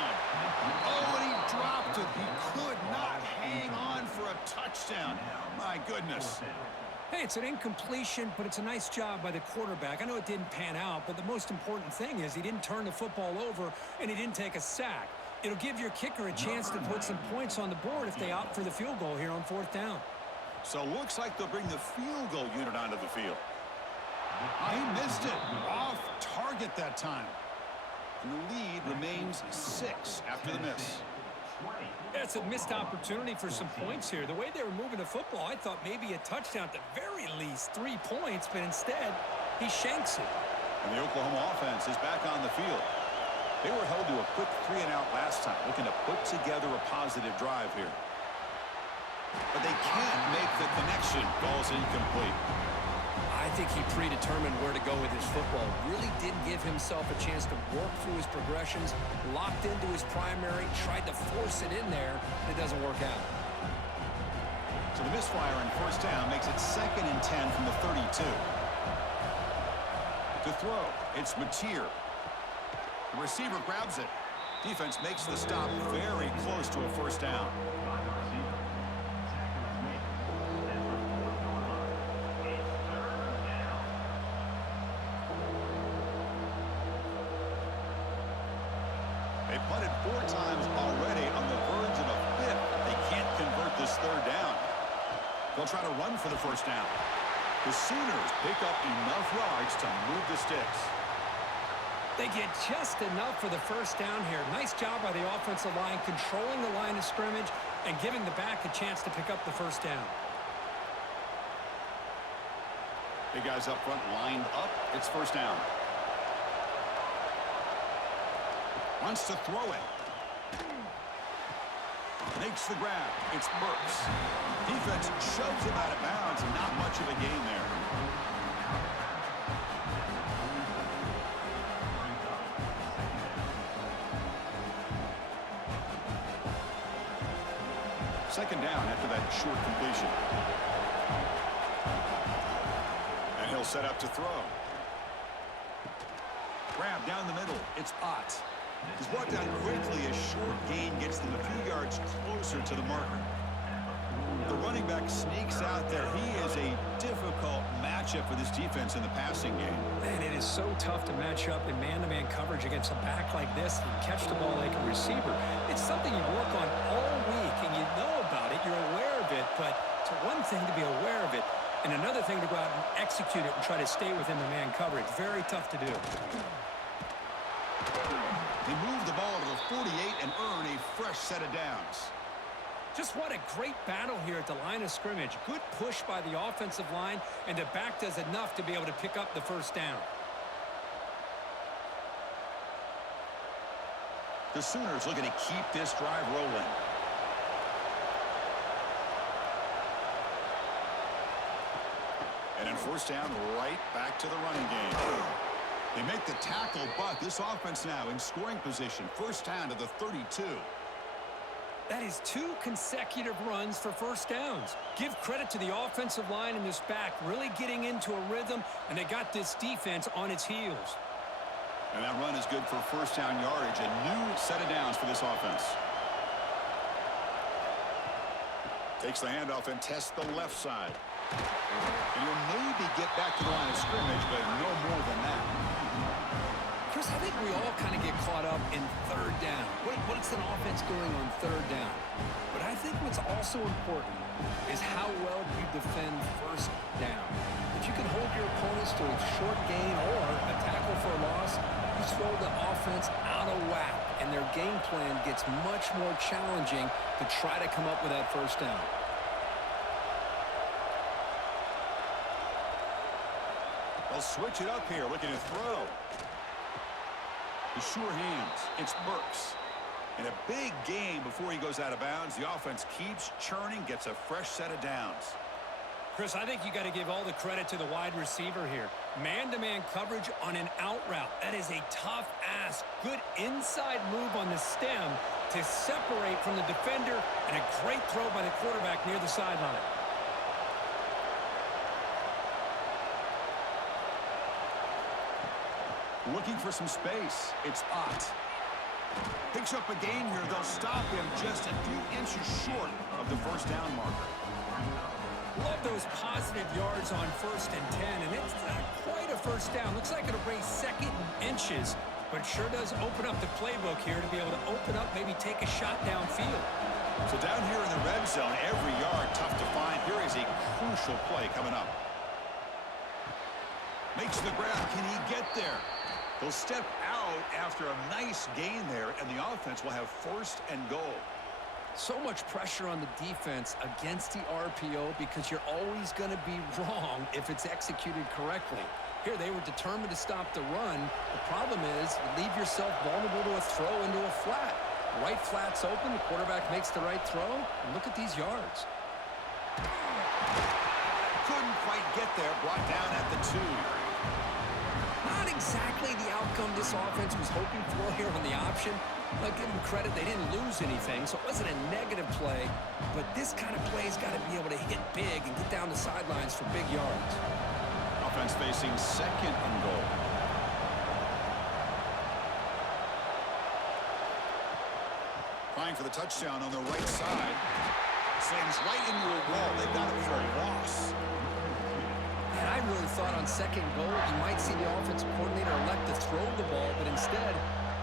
Oh, and he dropped it. He could not hang on for a touchdown. My goodness. Hey, it's an incompletion, but it's a nice job by the quarterback. I know it didn't pan out, but the most important thing is he didn't turn the football over and he didn't take a sack. It'll give your kicker a chance to put some points on the board if they opt for the field goal here on 4th down. So looks like they'll bring the field goal unit onto the field. He missed it. Off target that time. And the lead remains 6 after the miss. That's a missed opportunity for some points here. The way they were moving the football, I thought maybe a touchdown at the very least, 3 points, but instead, he shanks it. And the Oklahoma offense is back on the field. They were held to a quick 3-and-out last time, looking to put together a positive drive here. But they can't make the connection. Ball's incomplete. I think he predetermined where to go with his football. Really didn't give himself a chance to work through his progressions, locked into his primary, tried to force it in there, and it doesn't work out. So the misfire on first down makes it 2nd and 10 from the 32. To throw, it's Mateer. The receiver grabs it. Defense makes the stop very close to a first down. 4 times already, on the verge of a 5th. They can't convert this 3rd down. They'll try to run for the 1st down. The Sooners pick up enough yards to move the sticks. They get just enough for the 1st down here. Nice job by the offensive line, controlling the line of scrimmage and giving the back a chance to pick up the 1st down. Big guys up front lined up. It's 1st down. Wants to throw it. Makes the grab. It's Burks. Defense shoves him out of bounds. Not much of a gain there. Second down after that short completion. And he'll set up to throw. Grab down the middle. It's Ott. He's brought down quickly. A short gain gets them a few yards closer to the marker. The running back sneaks out there. He is a difficult matchup for this defense in the passing game. Man, it is so tough to match up in man-to-man coverage against a back like this and catch the ball like a receiver. It's something you work on all week, and you know about it. You're aware of it, but it's one thing to be aware of it, and another thing to go out and execute it and try to stay within the man coverage. Very tough to do. They move the ball to the 48 and earn a fresh set of downs. Just what a great battle here at the line of scrimmage. Good push by the offensive line, and the back does enough to be able to pick up the 1st down. The Sooners looking to keep this drive rolling. And in 1st down, right back to the running game. They make the tackle, but this offense now in scoring position. 1st down to the 32. That is 2 consecutive runs for 1st downs. Give credit to the offensive line and this back really getting into a rhythm, and they got this defense on its heels. And that run is good for 1st down yardage. A new set of downs for this offense. Takes the handoff and tests the left side. And he'll maybe get back to the line of scrimmage, but no more than that. Chris, I think we all kind of get caught up in 3rd down. What's an offense doing on 3rd down? But I think what's also important is how well you defend 1st down. If you can hold your opponents to a short gain or a tackle for a loss, you throw the offense out of whack, and their game plan gets much more challenging to try to come up with that 1st down. They'll switch it up here, looking to throw. The sure hands. It's Burks. In a big game before he goes out of bounds, the offense keeps churning, gets a fresh set of downs. Chris, I think you got to give all the credit to the wide receiver here. Man-to-man coverage on an out route. That is a tough ask. Good inside move on the stem to separate from the defender, and a great throw by the quarterback near the sideline. Looking for some space. It's Ott. Picks up a gain here. They'll stop him just a few inches short of the 1st down marker. Love those positive yards on 1st and 10, and it's quite a 1st down. Looks like it'll raise 2nd and inches, but it sure does open up the playbook here to be able to open up, maybe take a shot downfield. So down here in the red zone, every yard tough to find. Here is a crucial play coming up. Makes the grab. Can he get there? They'll step out after a nice gain there, and the offense will have 1st and goal. So much pressure on the defense against the RPO because you're always going to be wrong if it's executed correctly. Here, they were determined to stop the run. The problem is you leave yourself vulnerable to a throw into a flat. Right flat's open. The quarterback makes the right throw. And look at these yards. Couldn't quite get there. Brought down at the 2. Not exactly the outcome this offense was hoping for here on the option. I'll give them credit, they didn't lose anything, so it wasn't a negative play, but this kind of play's got to be able to hit big and get down the sidelines for big yards. Offense facing 2nd and goal. Trying for the touchdown on the right side. Slams right into a wall. They got it for a loss. And I really thought on 2nd goal, you might see the offensive coordinator elect to throw the ball, but instead,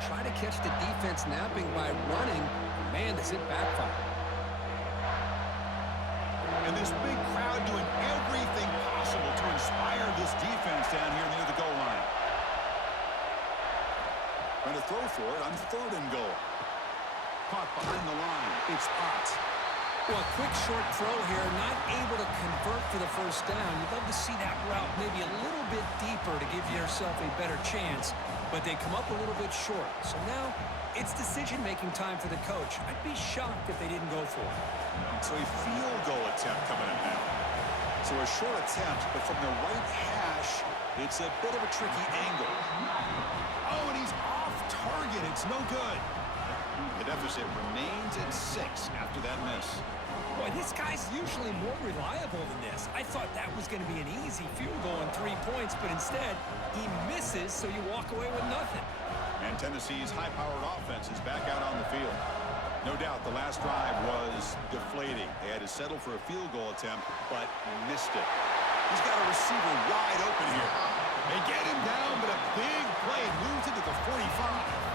try to catch the defense napping by running. Man, does it backfire. And this big crowd doing everything possible to inspire this defense down here near the goal line. Trying to throw for it on 3rd and goal. Caught behind the line. It's Ott. Well, a quick short throw here, not able to convert for the first down. You'd love to see that route maybe a little bit deeper to give yourself a better chance, but they come up a little bit short. So now it's decision-making time for the coach. I'd be shocked if they didn't go for it. So a field goal attempt coming up now. So a short attempt, but from the right hash, it's a bit of a tricky angle. Oh, and he's off target. It's no good. The deficit remains at 6 after that miss. Boy, this guy's usually more reliable than this. I thought that was going to be an easy field goal and 3 points, but instead, he misses, so you walk away with nothing. And Tennessee's high-powered offense is back out on the field. No doubt the last drive was deflating. They had to settle for a field goal attempt, but missed it. He's got a receiver wide open here. They get him down, but a big play moves into the 45.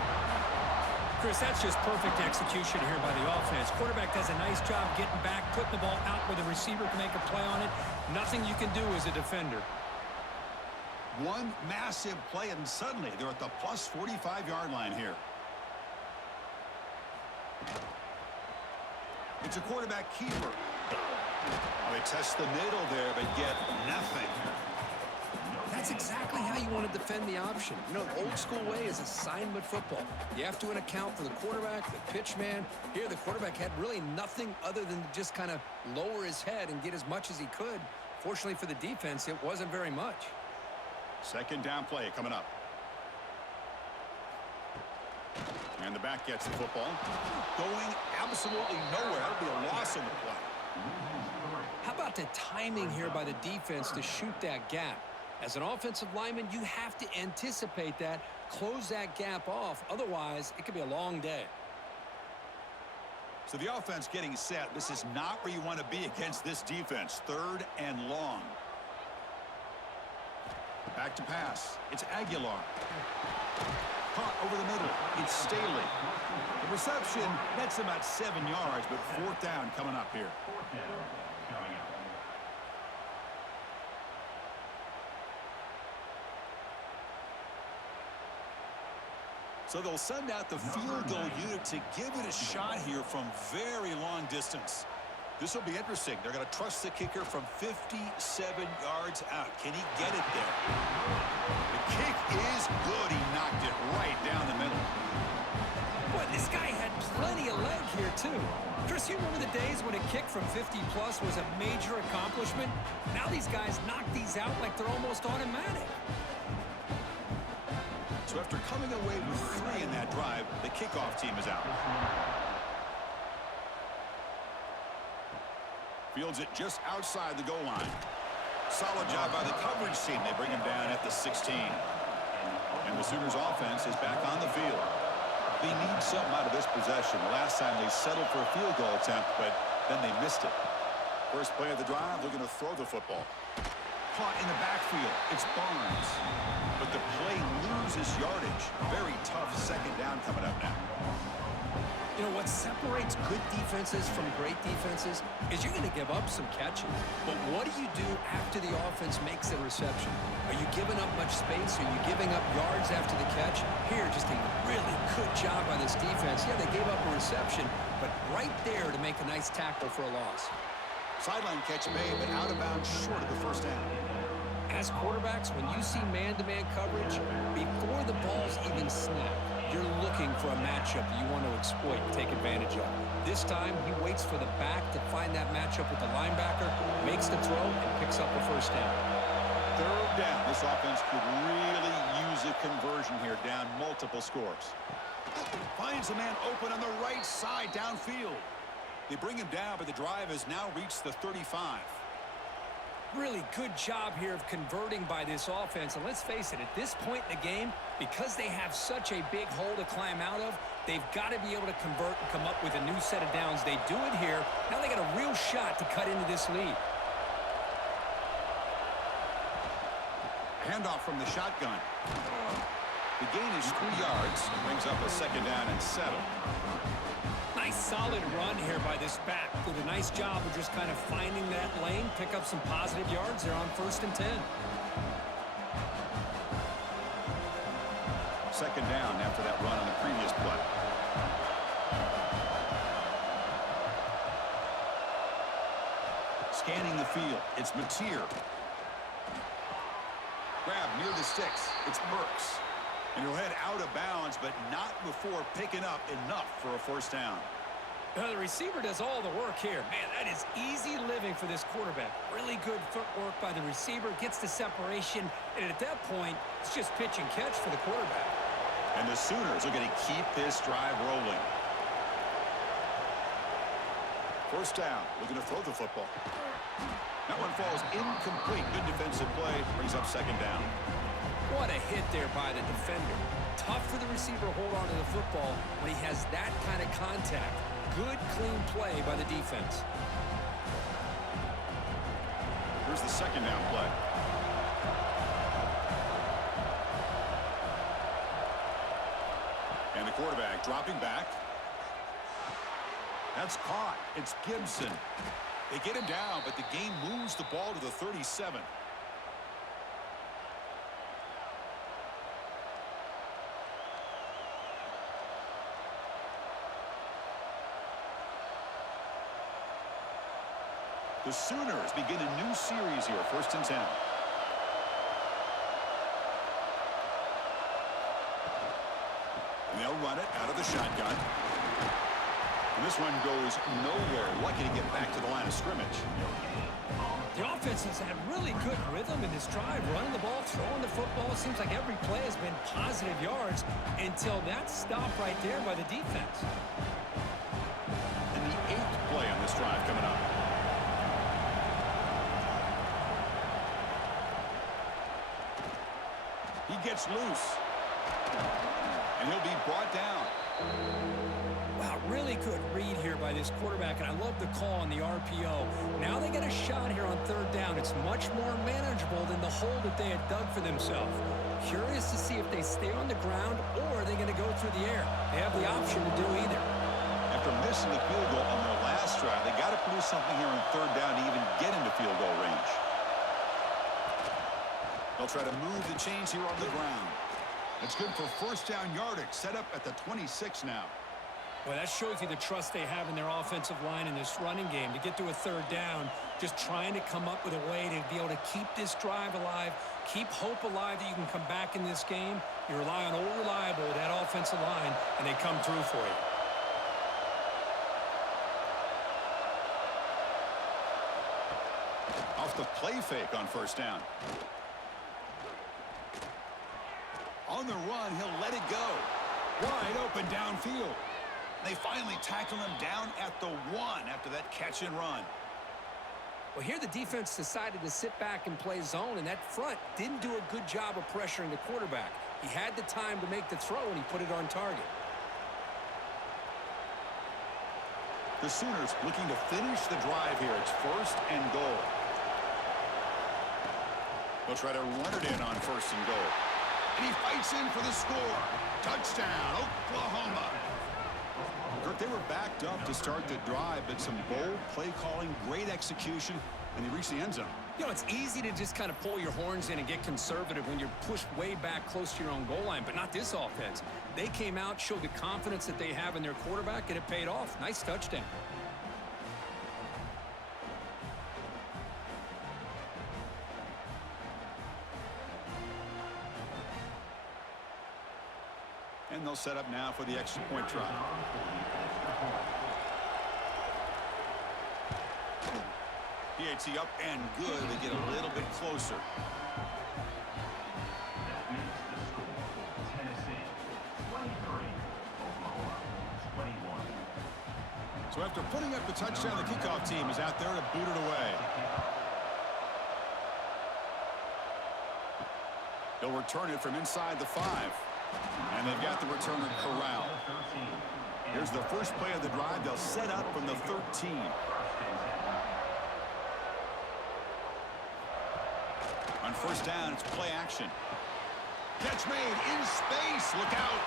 Chris, that's just perfect execution here by the offense. Quarterback does a nice job getting back, putting the ball out where the receiver can make a play on it. Nothing you can do as a defender. One massive play, and suddenly they're at the plus 45-yard line here. It's a quarterback keeper. They test the middle there, but get nothing. That's exactly how you want to defend the option. You know, the old-school way is assignment football. You have to account for the quarterback, the pitch man. Here, the quarterback had really nothing other than just kind of lower his head and get as much as he could. Fortunately for the defense, it wasn't very much. 2nd down play coming up. And the back gets the football. Going absolutely nowhere. That'll be a loss on the play. How about the timing here by the defense to shoot that gap? As an offensive lineman, you have to anticipate that, close that gap off. Otherwise, it could be a long day. So the offense getting set. This is not where you want to be against this defense. 3rd and long. Back to pass. It's Aguilar. Caught over the middle. It's Staley. The reception nets him at 7 yards, but 4th down coming up here. So they'll send out the field goal unit to give it a shot here from very long distance. This will be interesting. They're going to trust the kicker from 57 yards out. Can he get it there? The kick is good. He knocked it right down the middle. Boy, this guy had plenty of leg here, too. Chris, you remember the days when a kick from 50-plus was a major accomplishment? Now these guys knock these out like they're almost automatic. So after coming away with 3 in that drive, the kickoff team is out. Fields it just outside the goal line. Solid job by the coverage team. They bring him down at the 16. And the Sooners offense is back on the field. They need something out of this possession. The last time they settled for a field goal attempt, but then they missed it. First play of the drive, they're going to throw the football. Caught in the backfield. It's Barnes. But the play loses yardage. Very tough 2nd down coming up now. You know, what separates good defenses from great defenses is you're going to give up some catches. But what do you do after the offense makes the reception? Are you giving up much space? Are you giving up yards after the catch? Here, just a really good job by this defense. Yeah, they gave up a reception, but right there to make a nice tackle for a loss. Sideline catch made, but out of bounds short of the 1st down. As quarterbacks, when you see man-to-man coverage, before the ball's even snapped, you're looking for a matchup you want to exploit and take advantage of. This time, he waits for the back to find that matchup with the linebacker, makes the throw, and picks up a 1st down. 3rd down. This offense could really use a conversion here, down multiple scores. Finds a man open on the right side downfield. They bring him down, but the drive has now reached the 35. Really good job here of converting by this offense. And let's face it, at this point in the game, because they have such a big hole to climb out of, they've got to be able to convert and come up with a new set of downs. They do it here. Now they got a real shot to cut into this lead. Handoff from the shotgun. The gain is 3 yards. Brings up a 2nd down and 7. Nice solid run here by this back. Did a nice job of just kind of finding that lane, pick up some positive yards there on 1st and 10. 2nd down after that run on the previous play. Scanning the field. It's Mateer. Grab near the sticks. It's Burks. And he'll head out of bounds, but not before picking up enough for a 1st down. The receiver does all the work here. Man, that is easy living for this quarterback. Really good footwork by the receiver. Gets the separation. And at that point, it's just pitch and catch for the quarterback. And the Sooners are going to keep this drive rolling. 1st down. Looking to throw the football. That one falls incomplete. Good defensive play. Brings up 2nd down. What a hit there by the defender. Tough for the receiver to hold on to the football when he has that kind of contact. Good, clean play by the defense. Here's the 2nd down play. And the quarterback dropping back. That's caught. It's Gibson. They get him down, but the game moves the ball to the 37. The Sooners begin a new series here, 1st and 10. And they'll run it out of the shotgun. And this one goes nowhere. Lucky to get back to the line of scrimmage. The offense has had really good rhythm in this drive, running the ball, throwing the football. It seems like every play has been positive yards until that stop right there by the defense. And the 8th play on this drive coming up. He gets loose. And he'll be brought down. Wow, really good read here by this quarterback, and I love the call on the RPO. Now they get a shot here on 3rd down. It's much more manageable than the hole that they had dug for themselves. Curious to see if they stay on the ground or are they going to go through the air. They have the option to do either. After missing the field goal on their last drive, they got to produce something here on 3rd down to even get into field goal range. They'll try to move the chains here on the ground. It's good for 1st down yardage, set up at the 26 now. Well, that shows you the trust they have in their offensive line in this running game. To get to a 3rd down, just trying to come up with a way to be able to keep this drive alive, keep hope alive that you can come back in this game. You rely on old reliable, that offensive line, and they come through for you. Off the play fake on 1st down. On the run, he'll let it go. Wide open downfield. They finally tackle him down at the 1 after that catch and run. Well, here the defense decided to sit back and play zone, and that front didn't do a good job of pressuring the quarterback. He had the time to make the throw, and he put it on target. The Sooners looking to finish the drive here. It's 1st and goal. They'll try to run it in on 1st and goal. And he fights in for the score. Touchdown, Oklahoma. Kirk, they were backed up to start the drive, but some bold play calling, great execution, and they reached the end zone. You know, it's easy to just kind of pull your horns in and get conservative when you're pushed way back close to your own goal line, but not this offense. They came out, showed the confidence that they have in their quarterback, and it paid off. Nice touchdown. And they'll set up now for the extra point try. PAT up and good. They get a little bit closer. So after putting up the touchdown, the kickoff team is out there to boot it away. They'll return it from inside the 5. And they've got the returner corralled. Here's the first play of the drive. They'll set up from the 13. On 1st down, it's play action. Catch made in space. Look out.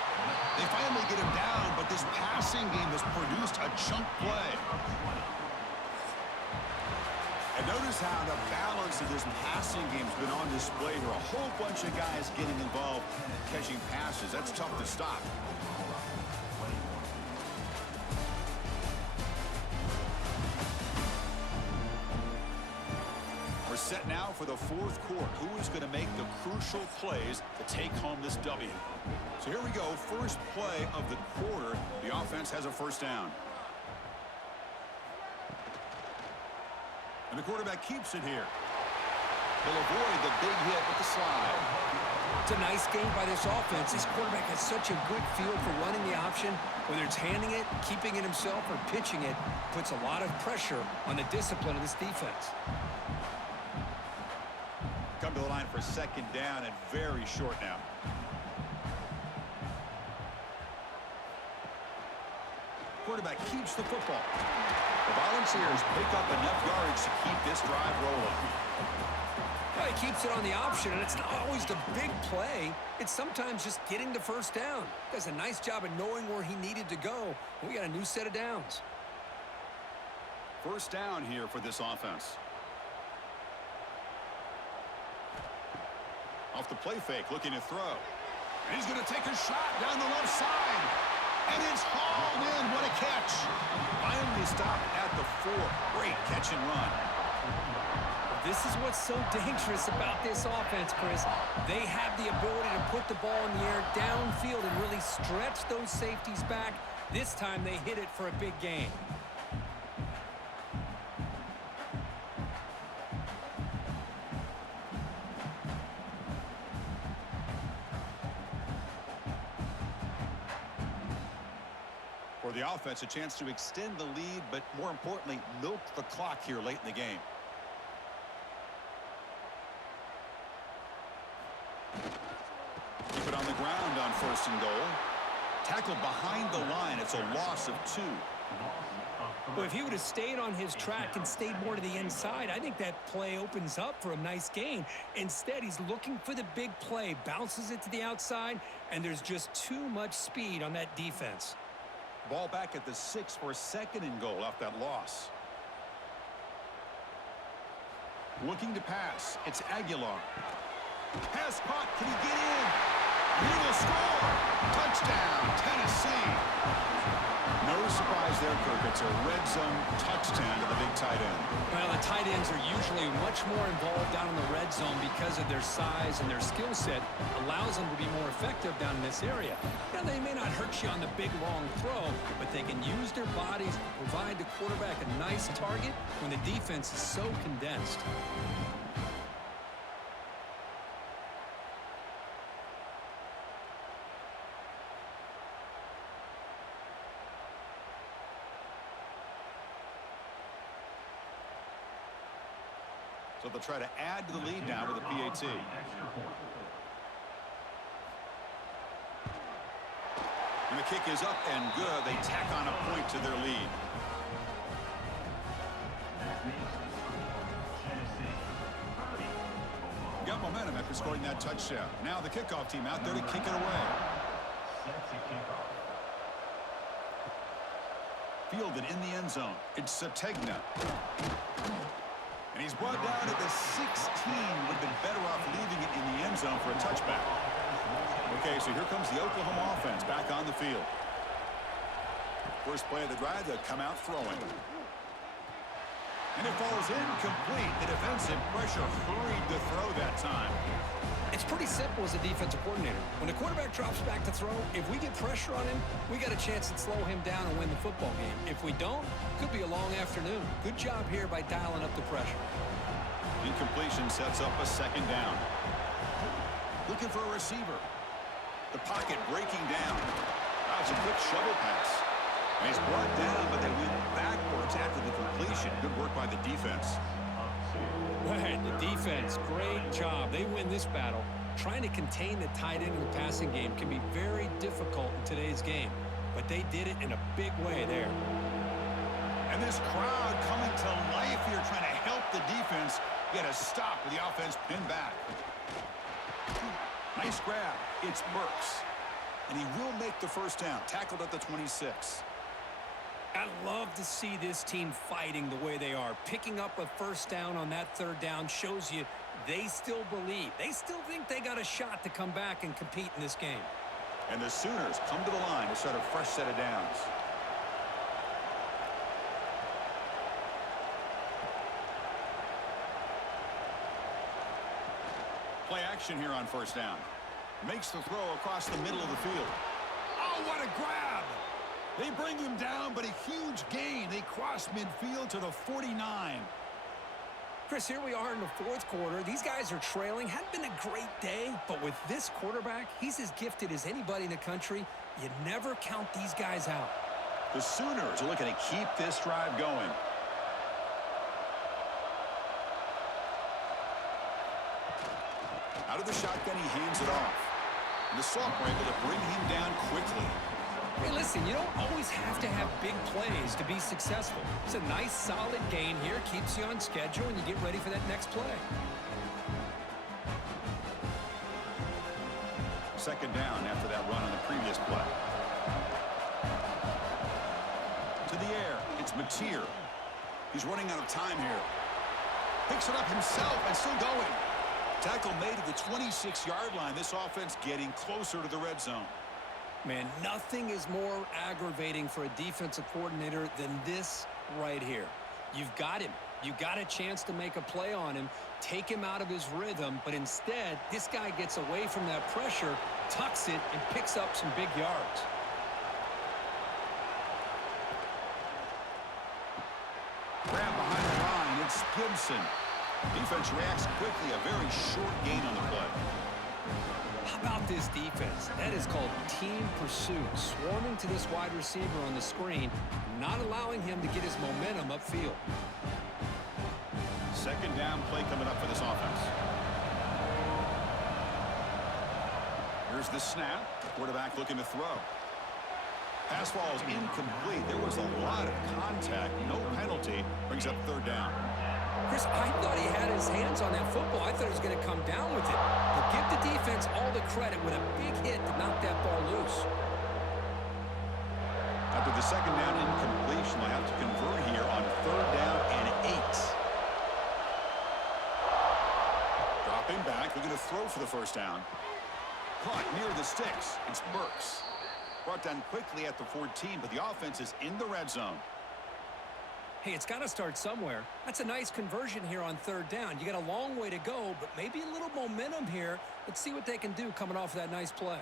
They finally get him down, but this passing game has produced a chunk play. And notice how the balance of this passing game has been on display here. A whole bunch of guys getting involved catching passes. That's tough to stop. We're set now for the fourth quarter. Who is going to make the crucial plays to take home this W? So here we go. First play of the quarter. The offense has a first down. And the quarterback keeps it here. He'll avoid the big hit with the slide. It's a nice game by this offense. This quarterback has such a good feel for running the option. Whether it's handing it, keeping it himself, or pitching it, puts a lot of pressure on the discipline of this defense. Come to the line for second down and very short now. Quarterback keeps the football. The Volunteers pick up enough yards to keep this drive rolling. Well, he keeps it on the option, and it's not always the big play. It's sometimes just getting the first down. Does a nice job of knowing where he needed to go. We got a new set of downs. First down here for this offense. Off the play fake, looking to throw. And he's going to take a shot down the left side. And it's hauled in. What a catch. Finally stopped at the 4. Great catch and run. This is what's so dangerous about this offense, Chris. They have the ability to put the ball in the air downfield and really stretch those safeties back. This time they hit it for a big gain. For the offense, a chance to extend the lead, but more importantly, milk the clock here late in the game. Keep it on the ground on first and goal. Tackled behind the line. It's a loss of 2. Well, if he would have stayed on his track and stayed more to the inside, I think that play opens up for a nice gain. Instead, he's looking for the big play, bounces it to the outside, and there's just too much speed on that defense. Ball back at the 6 for second and goal off that loss. Looking to pass. It's Aguilar. Pass caught. Can he get in? He will score. Touchdown, Tennessee. No surprise there, Kirk. It's a red zone touchdown to the big tight end. Well, the tight ends are usually much more involved down in the red zone because of their size and their skill set allows them to be more effective down in this area. Now, they may not hurt you on the big, long throw, but they can use their bodies to provide the quarterback a nice target when the defense is so condensed. So they'll try to add to the lead now with a PAT. And the kick is up and good. They tack on a point to their lead. Got momentum after scoring that touchdown. Now the kickoff team out there to kick it away. Fielded in the end zone. It's Sategna. And he's brought down at the 16. Would have been better off leaving it in the end zone for a touchback. Okay, so here comes the Oklahoma offense back on the field. First play of the drive, they'll come out throwing. And it falls incomplete. The defensive pressure hurried the throw that time. It's pretty simple as a defensive coordinator. When the quarterback drops back to throw, if we get pressure on him, we got a chance to slow him down and win the football game. If we don't, could be a long afternoon. Good job here by dialing up the pressure. Incompletion sets up a second down. Looking for a receiver. The pocket breaking down. That's a quick shovel pass. And he's brought down, but they went backwards after the completion. Good work by the defense. Right, the defense, great job. They win this battle. Trying to contain the tight end in the passing game can be very difficult in today's game, but they did it in a big way there. And this crowd coming to life here, trying to help the defense get a stop with the offense pinned back. Nice grab. It's Burks. And he will make the first down. Tackled at the 26. I love to see this team fighting the way they are. Picking up a first down on that third down shows you they still believe. They still think they got a shot to come back and compete in this game. And the Sooners come to the line to start a fresh set of downs. Play action here on first down. Makes the throw across the middle of the field. Oh, what a grab! They bring him down, but a huge gain. They cross midfield to the 49. Chris, here we are in the fourth quarter. These guys are trailing. Hadn't been a great day, but with this quarterback, he's as gifted as anybody in the country. You never count these guys out. The Sooners are looking to keep this drive going. Out of the shotgun, he hands it off. And the sophomore able to bring him down quickly. Hey, listen, you don't always have to have big plays to be successful. It's a nice, solid gain here. Keeps you on schedule, and you get ready for that next play. Second down after that run on the previous play. To the air, it's Mateer. He's running out of time here. Picks it up himself and still going. Tackle made at the 26-yard line. This offense getting closer to the red zone. Man, nothing is more aggravating for a defensive coordinator than this right here. You've got him. You've got a chance to make a play on him, take him out of his rhythm, but instead, this guy gets away from that pressure, tucks it, and picks up some big yards. Grab behind the line. It's Gibson. Defense reacts quickly. A very short gain on the play. How about this defense? That is called team pursuit. Swarming to this wide receiver on the screen, not allowing him to get his momentum upfield. Second down play coming up for this offense. Here's the snap. The quarterback looking to throw. Pass ball is incomplete. There was a lot of contact. No penalty. Brings up third down. Chris, I thought he had his hands on that football. I thought he was going to come down with it. But give the defense all the credit with a big hit to knock that ball loose. After the second down incompletion, I have to convert here on third down and 8. Dropping back, looking to throw for the first down. Caught near the sticks. It's Burks. Brought down quickly at the 14, but the offense is in the red zone. Hey, it's got to start somewhere. That's a nice conversion here on third down. You got a long way to go, but maybe a little momentum here. Let's see what they can do coming off of that nice play.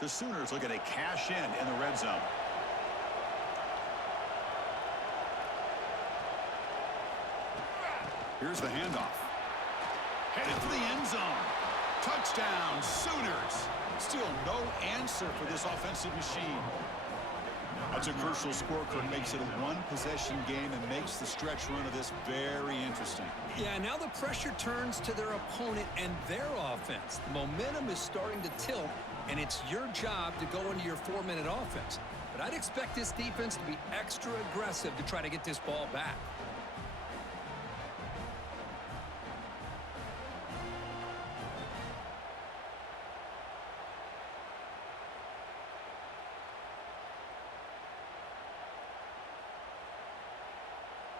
The Sooners looking to cash in the red zone. Here's the handoff. Headed for the end zone. Touchdown, Sooners. Still no answer for this offensive machine. That's a crucial score. Makes it a one-possession game and makes the stretch run of this very interesting. Yeah, now the pressure turns to their opponent and their offense. The momentum is starting to tilt, and it's your job to go into your 4-minute offense. But I'd expect this defense to be extra aggressive to try to get this ball back.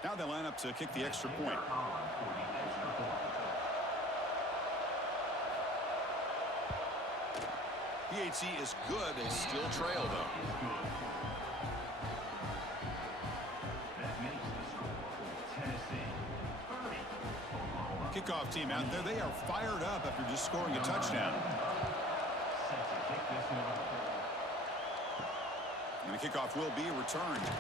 Now they line up to kick the extra point. PHC is good. They still trail, though. Kickoff team out there. They are fired up after just scoring a touchdown. And the kickoff will be returned.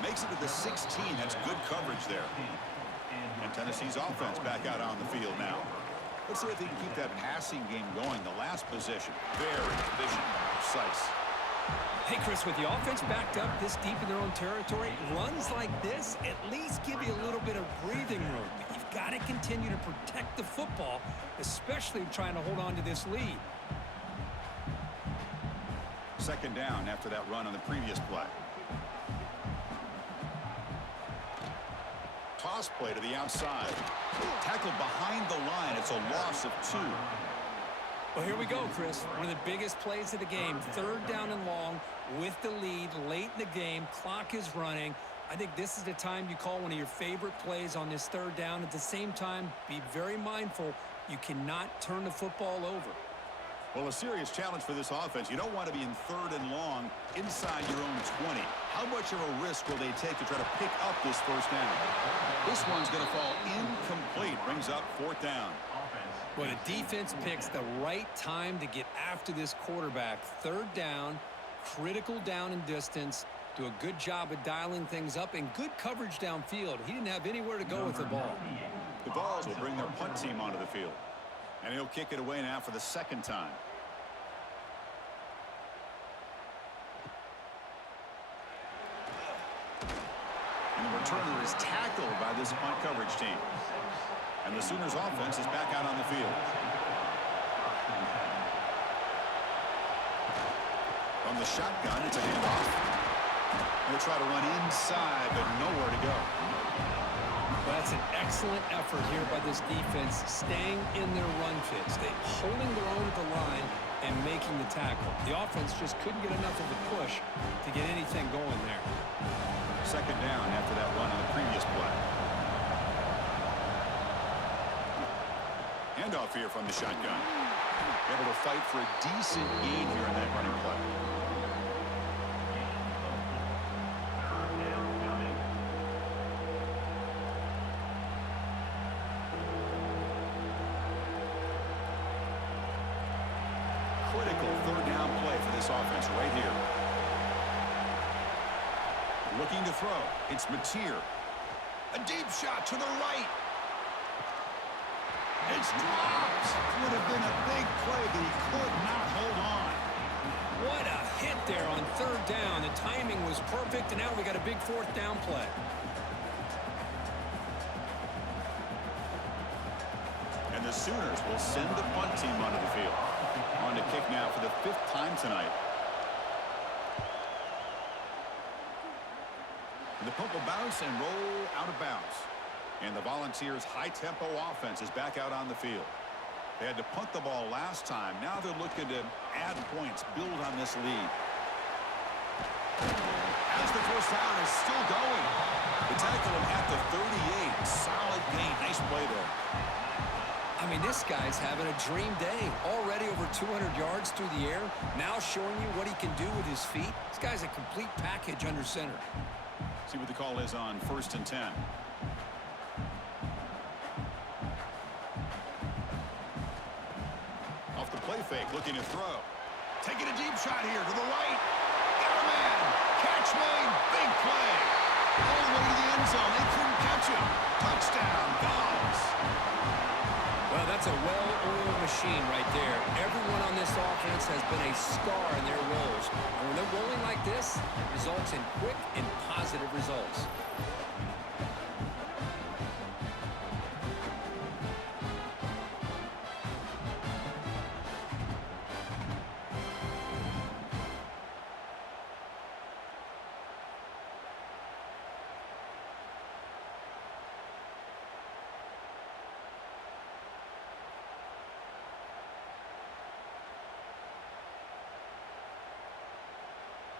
Makes it to the 16. That's good coverage there. And Tennessee's offense back out on the field now. Let's see if they can keep that passing game going. The last possession, very efficient, precise. Hey, Chris, with the offense backed up this deep in their own territory, runs like this at least give you a little bit of breathing room. But you've got to continue to protect the football, especially trying to hold on to this lead. Second down after that run on the previous play. toss play to the outside. Tackled behind the line. It's a loss of 2. Well, here we go, Chris. One of the biggest plays of the game. 3rd down and long with the lead late in the game. Clock is running. I think this is the time you call one of your favorite plays on this 3rd down. At the same time, be very mindful. You cannot turn the football over. Well, a serious challenge for this offense. You don't want to be in 3rd and long inside your own 20. How much of a risk will they take to try to pick up this 1st down? This one's going to fall incomplete. Brings up 4th down. Well, the defense picks the right time to get after this quarterback. 3rd down, critical down and distance. Do a good job of dialing things up and good coverage downfield. He didn't have anywhere to go with the ball. The Vols will bring their punt team onto the field. And he'll kick it away now for the 2nd time. And the returner is tackled by this punt coverage team. And the Sooners offense is back out on the field. From the shotgun, it's a handoff. They'll try to run inside, but nowhere to go. Well, that's an excellent effort here by this defense, staying in their run fits. They holding their own at the line and making the tackle. The offense just couldn't get enough of a push to get anything going there. 2nd down after that run on the previous play. Handoff here from the shotgun. Able to fight for a decent gain here in that running play. Critical 3rd down play for this offense right here. Looking to throw. It's Mateer. A deep shot to the right. It's dropped. Would have been a big play, but he could not hold on. What a hit there on 3rd down. The timing was perfect, and now we got a big 4th down play. And the Sooners will send the punt team onto the field. On to kick now for the 5th time tonight. And the punt will bounce and roll out of bounds. And the Volunteers' high-tempo offense is back out on the field. They had to punt the ball last time. Now they're looking to add points, build on this lead. As the 1st down is still going. They tackle him at the 38. Solid gain. Nice play there. I mean, this guy's having a dream day. Already over 200 yards through the air. Now showing you what he can do with his feet. This guy's a complete package under center. See what the call is on 1st and 10. Off the play fake, looking to throw. Taking a deep shot here to the right. Got a man. Catch made. Big play. All the way to the end zone. They couldn't catch him. Touchdown, Vols. Well, that's a well-oiled machine right there. Everyone on this offense has been a star in their roles. And when they're rolling like this, it results in quick and positive results.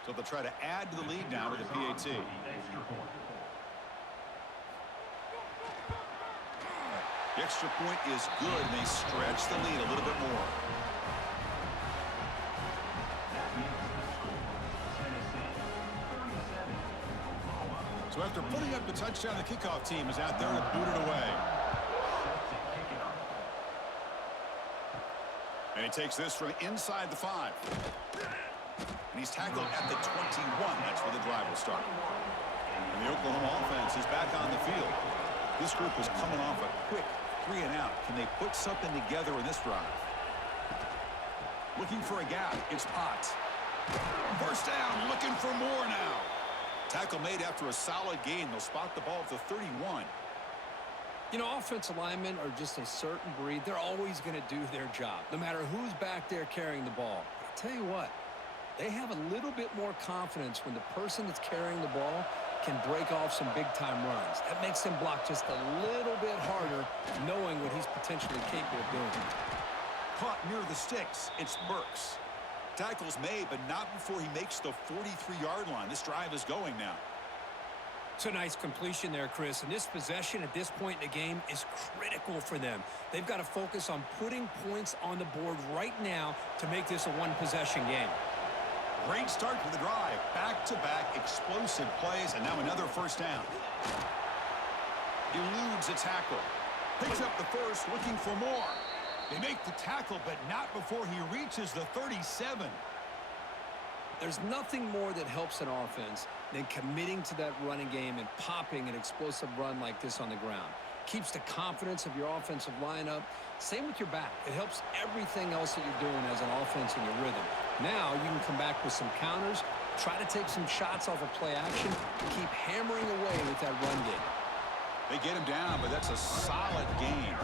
So they'll try to add to the lead now with the PAT. The extra point is good, and they stretch the lead a little bit more. So after putting up the touchdown, the kickoff team is out there to boot it away. And he takes this from inside the 5. And he's tackled at the 21. That's where the drive will start. And the Oklahoma offense is back on the field. This group is coming off a quick 3 and out. Can they put something together in this drive? Looking for a gap. It's Potts. 1st down, looking for more now. Tackle made after a solid gain. They'll spot the ball at the 31. You know, offensive linemen are just a certain breed. They're always going to do their job, no matter who's back there carrying the ball. But I'll tell you what, they have a little bit more confidence when the person that's carrying the ball can break off some big-time runs. That makes him block just a little bit harder, knowing what he's potentially capable of doing. Caught near the sticks. It's Burks. Tackle's made, but not before he makes the 43-yard line. This drive is going now. It's a nice completion there, Chris. And this possession at this point in the game is critical for them. They've got to focus on putting points on the board right now to make this a one-possession game. Great start to the drive. Back-to-back explosive plays, and now another first down. Eludes a tackle. Picks up the first, looking for more. They make the tackle, but not before he reaches the 37. There's nothing more that helps an offense than committing to that running game and popping an explosive run like this on the ground. Keeps the confidence of your offensive lineup. Same with your back. It helps everything else that you're doing as an offense in your rhythm. Now you can come back with some counters, try to take some shots off of play action, and keep hammering away with that run game. They get him down, but that's a solid game.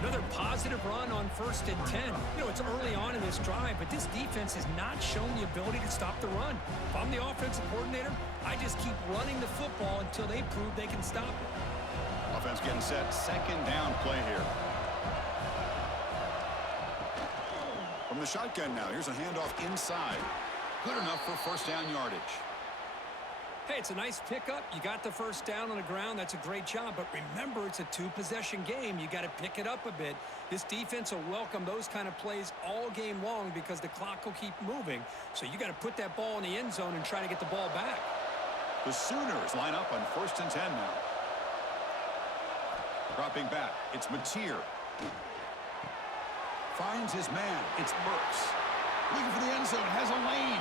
Another positive run on 1st and 10. You know, it's early on in this drive, but this defense has not shown the ability to stop the run. If I'm the offensive coordinator, I just keep running the football until they prove they can stop it. Offense getting set. Second down play here. From the shotgun now, here's a handoff inside. Good enough for first down yardage. Hey, it's a nice pickup. You got the first down on the ground. That's a great job. But remember, it's a two-possession game. You got to pick it up a bit. This defense will welcome those kind of plays all game long because the clock will keep moving. So you got to put that ball in the end zone and try to get the ball back. The Sooners line up on 1st and 10 now. Dropping back. It's Mateer. Finds his man. It's Burks. Looking for the end zone. Has a lane.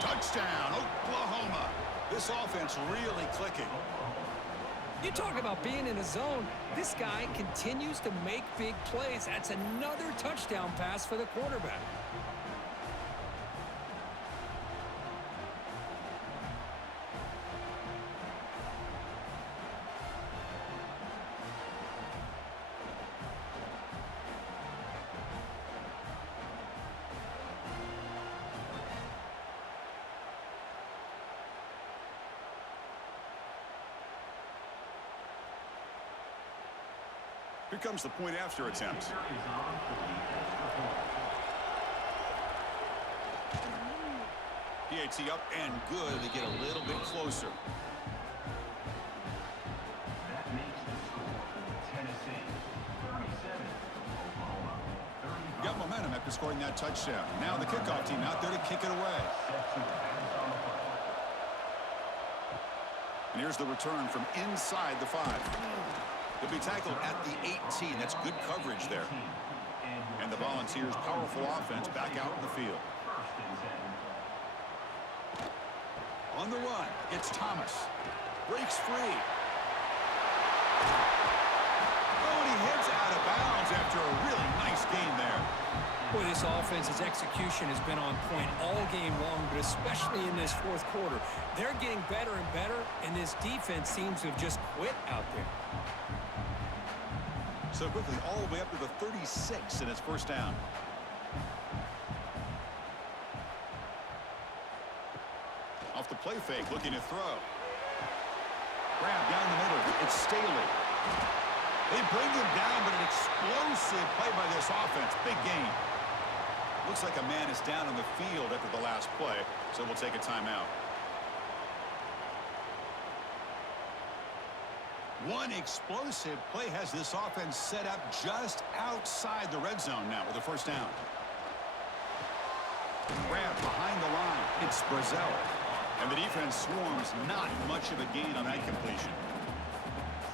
Touchdown, Oklahoma. This offense really clicking. You talk about being in a zone. This guy continues to make big plays. That's another touchdown pass for the quarterback. Here comes the point after attempt. PAT up and good. They get a little bit closer. That makes the score Tennessee 37, Oklahoma 35. Got momentum after scoring that touchdown. Now the kickoff team out there to kick it away. And here's the return from inside the 5. He'll be tackled at the 18. That's good coverage there. And the Volunteers' powerful offense back out in the field. On the run, it's Thomas. Breaks free. Oh, and he heads out of bounds after a really nice game there. Boy, this offense's execution has been on point all game long, but especially in this fourth quarter. They're getting better and better, and this defense seems to have just quit out there. So quickly, all the way up to the 36, and it's first down. Off the play fake, looking to throw. Grab down the middle. It's Staley. They bring him down, but an explosive play by this offense. Big game. Looks like a man is down on the field after the last play, so we'll take a timeout. One explosive play has this offense set up just outside the red zone now with a first down. Grab behind the line. It's Brazel. And the defense swarms. Not much of a gain on that completion.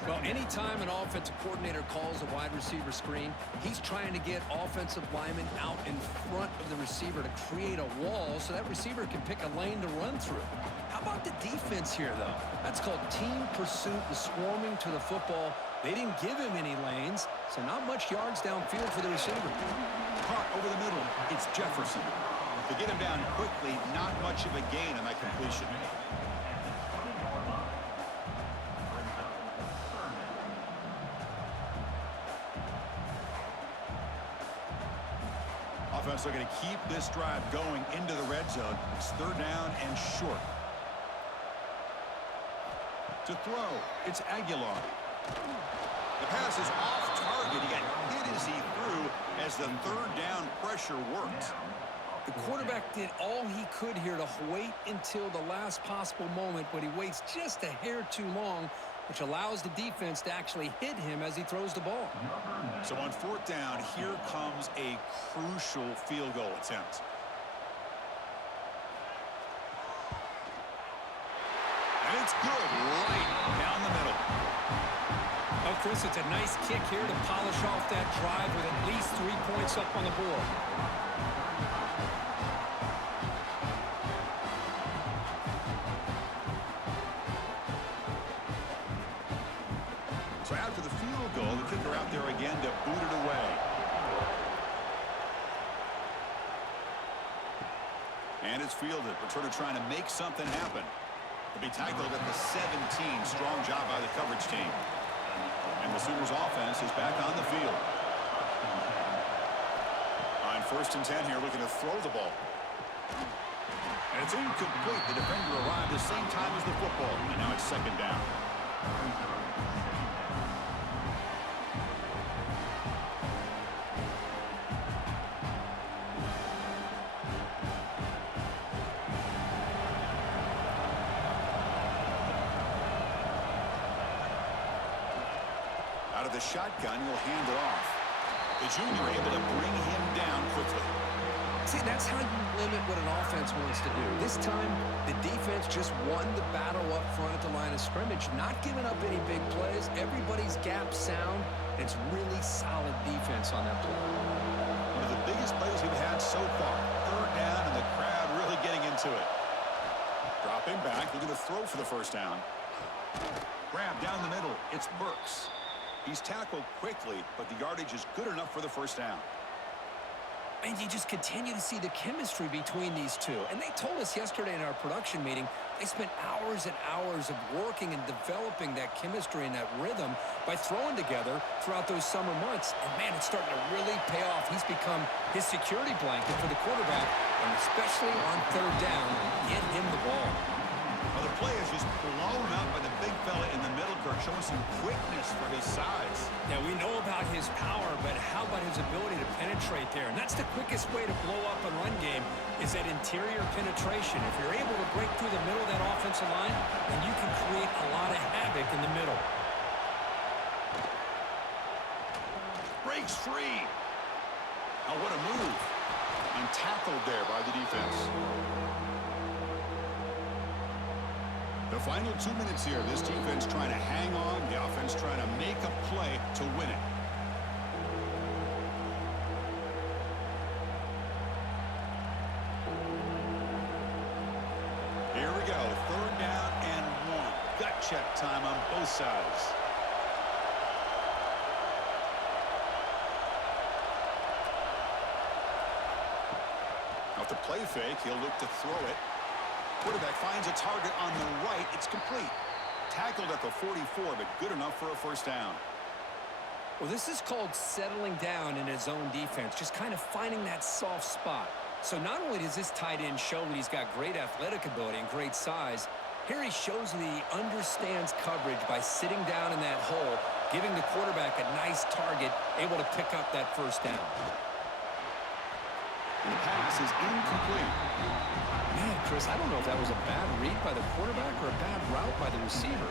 Well, anytime an offensive coordinator calls a wide receiver screen, he's trying to get offensive linemen out in front of the receiver to create a wall so that receiver can pick a lane to run through. How about the defense here, though? That's called team pursuit, the swarming to the football. They didn't give him any lanes, so not much yards downfield for the receiver. Caught over the middle. It's Jefferson. To get him down quickly, not much of a gain on that completion. Offense looking to keep this drive going into the red zone. It's third down and short. To throw, it's Aguilar. The pass is off target. He got hit as he threw as the third down pressure worked. The quarterback did all he could here to wait until the last possible moment, but he waits just a hair too long, which allows the defense to actually hit him as he throws the ball. So on fourth down, here comes a crucial field goal attempt. And it's good right down the middle. Oh, Chris, it's a nice kick here to polish off that drive with at least 3 points up on the board. So after the field goal, the kicker out there again to boot it away. And it's fielded. Returner trying to make something happen. To be tackled at the 17. Strong job by the coverage team. And the Sooners offense is back on the field. On 1st and 10 here, looking to throw the ball. And it's incomplete. The defender arrived the same time as the football. And now it's 2nd down. Out of the shotgun, he'll hand it off. The junior able to bring him down quickly. See, that's how you limit what an offense wants to do. This time, the defense just won the battle up front at the line of scrimmage, not giving up any big plays. Everybody's gap sound. It's really solid defense on that play. One of the biggest plays we've had so far. 3rd down, and the crowd really getting into it. Dropping back, looking to throw for the 1st down. Grab down the middle. It's Burks. He's tackled quickly, but the yardage is good enough for the 1st down. And you just continue to see the chemistry between these two. And they told us yesterday in our production meeting, they spent hours and hours of working and developing that chemistry and that rhythm by throwing together throughout those summer months. And, man, it's starting to really pay off. He's become his security blanket for the quarterback, and especially on 3rd down, get him the ball. Well, the play is just blown up by the big fella in the middle, Kirk, showing some quickness for his size. Now, we know about his power, but how about his ability to penetrate there? And that's the quickest way to blow up a run game is that interior penetration. If you're able to break through the middle of that offensive line, then you can create a lot of havoc in the middle. Breaks free. Oh, what a move. And tackled there by the defense. The final 2 minutes here. This defense trying to hang on. The offense trying to make a play to win it. Here we go. 3rd down and 1. Gut check time on both sides. Off the play fake, he'll look to throw it. Quarterback finds a target on the right. It's complete. Tackled at the 44, but good enough for a 1st down. Well, this is called settling down in his own defense, just kind of finding that soft spot. So not only does this tight end show that he's got great athletic ability and great size, here he shows that he understands coverage by sitting down in that hole, giving the quarterback a nice target, able to pick up that 1st down. And the pass is incomplete. Man, Chris, I don't know if that was a bad read by the quarterback or a bad route by the receiver.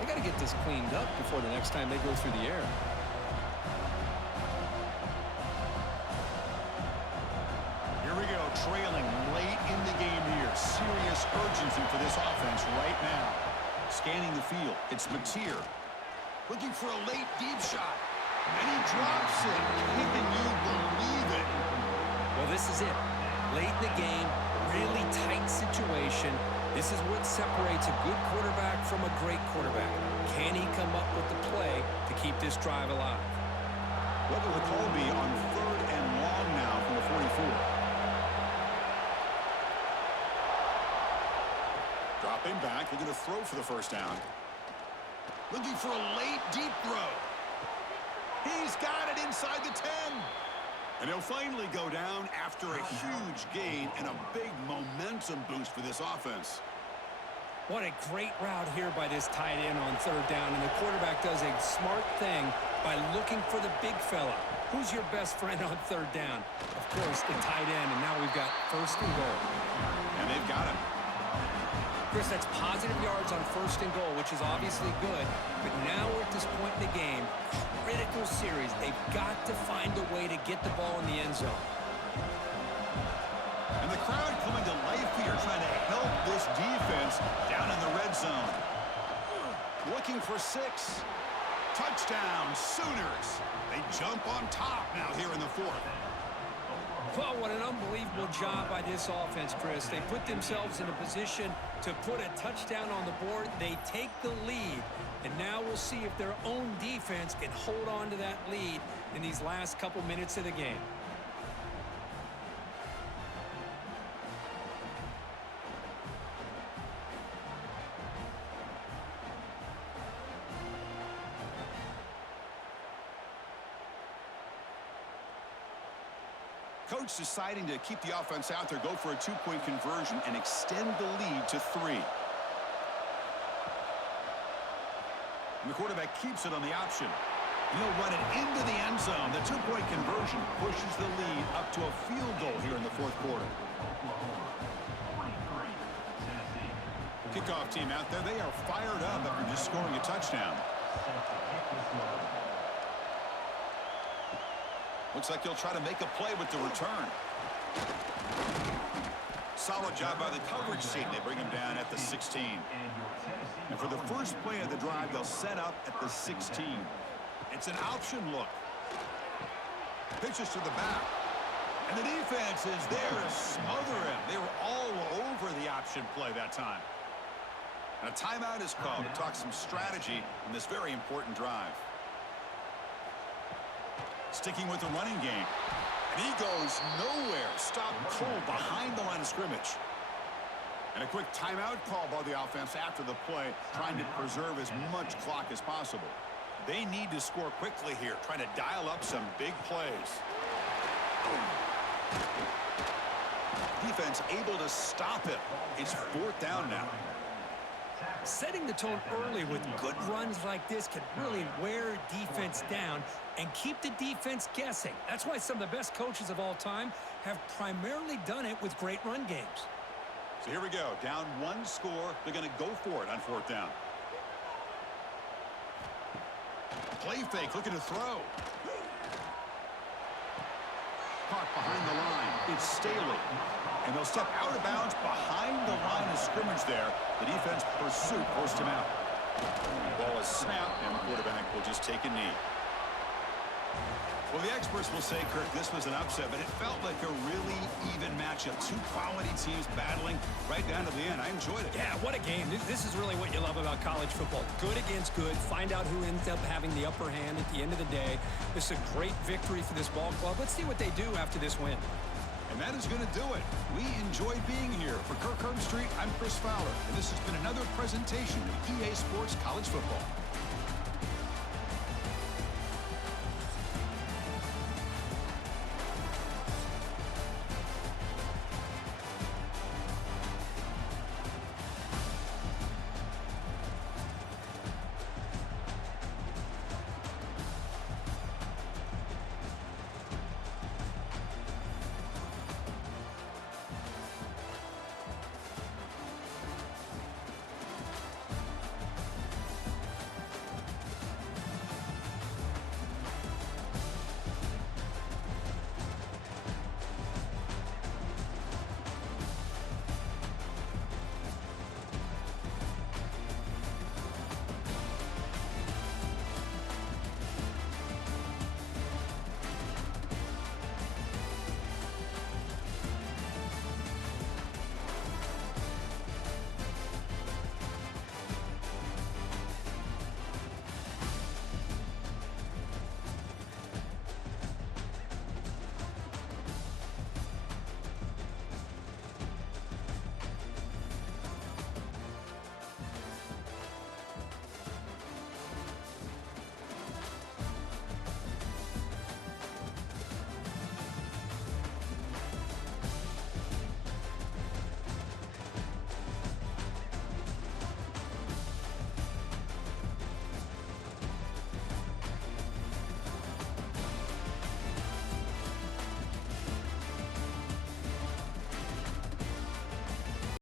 They got to get this cleaned up before the next time they go through the air. Here we go, trailing late in the game here. Serious urgency for this offense right now. Scanning the field, it's Mateer. Looking for a late deep shot. And he drops it. Can you believe it? Well, this is it. Late in the game, really tight situation. This is what separates a good quarterback from a great quarterback. Can he come up with the play to keep this drive alive? What will the call be on 3rd and long now from the 44? Dropping back, looking to throw for the 1st down. Looking for a late deep throw. He's got it inside the 10. And he'll finally go down after a huge gain and a big momentum boost for this offense. What a great route here by this tight end on third down, and the quarterback does a smart thing by looking for the big fella. Who's your best friend on third down? Of course, the tight end, and now we've got first and goal. And they've got him. Chris, that's positive yards on first and goal, which is obviously good, but now we're at this point in the game, critical series. They've got to find a way to get the ball in the end zone. And the crowd coming to life here, trying to help this defense down in the red zone. Looking for 6. Touchdown, Sooners. They jump on top now here in the 4th. Well, what an unbelievable job by this offense, Chris. They put themselves in a position to put a touchdown on the board. They take the lead, and now we'll see if their own defense can hold on to that lead in these last couple minutes of the game. Coach deciding to keep the offense out there, go for a 2-point conversion, and extend the lead to 3. And the quarterback keeps it on the option. He'll run it into the end zone. The 2-point conversion pushes the lead up to a field goal here in the 4th quarter. Kickoff team out there. They are fired up after just scoring a touchdown. Looks like he'll try to make a play with the return. Solid job by the coverage team. They bring him down at the 16. And for the first play of the drive, they'll set up at the 16. It's an option look. Pitches to the back. And the defense is there to smother him. They were all over the option play that time. And a timeout is called to talk some strategy in this very important drive. Sticking with the running game. And he goes nowhere. Stopped cold behind the line of scrimmage. And a quick timeout call by the offense after the play, trying to preserve as much clock as possible. They need to score quickly here, trying to dial up some big plays. Defense able to stop it. It's 4th down now. Setting the tone early with good runs like this can really wear defense down and keep the defense guessing. That's why some of the best coaches of all time have primarily done it with great run games. So here we go. Down 1 score. They're going to go for it on 4th down. Play fake, looking to throw. Caught behind the line. It's Staley. And they'll step out of bounds behind the line of scrimmage there. The defense pursuit forced him out. Ball is snapped, and the quarterback will just take a knee. Well, the experts will say, Kirk, this was an upset, but it felt like a really even matchup. 2 quality teams battling right down to the end. I enjoyed it. Yeah, what a game. This is really what you love about college football. Good against good. Find out who ends up having the upper hand at the end of the day. This is a great victory for this ball club. Let's see what they do after this win. And that is going to do it. We enjoyed being here. For Kirk Herbstreit, I'm Chris Fowler, and this has been another presentation of EA Sports College Football.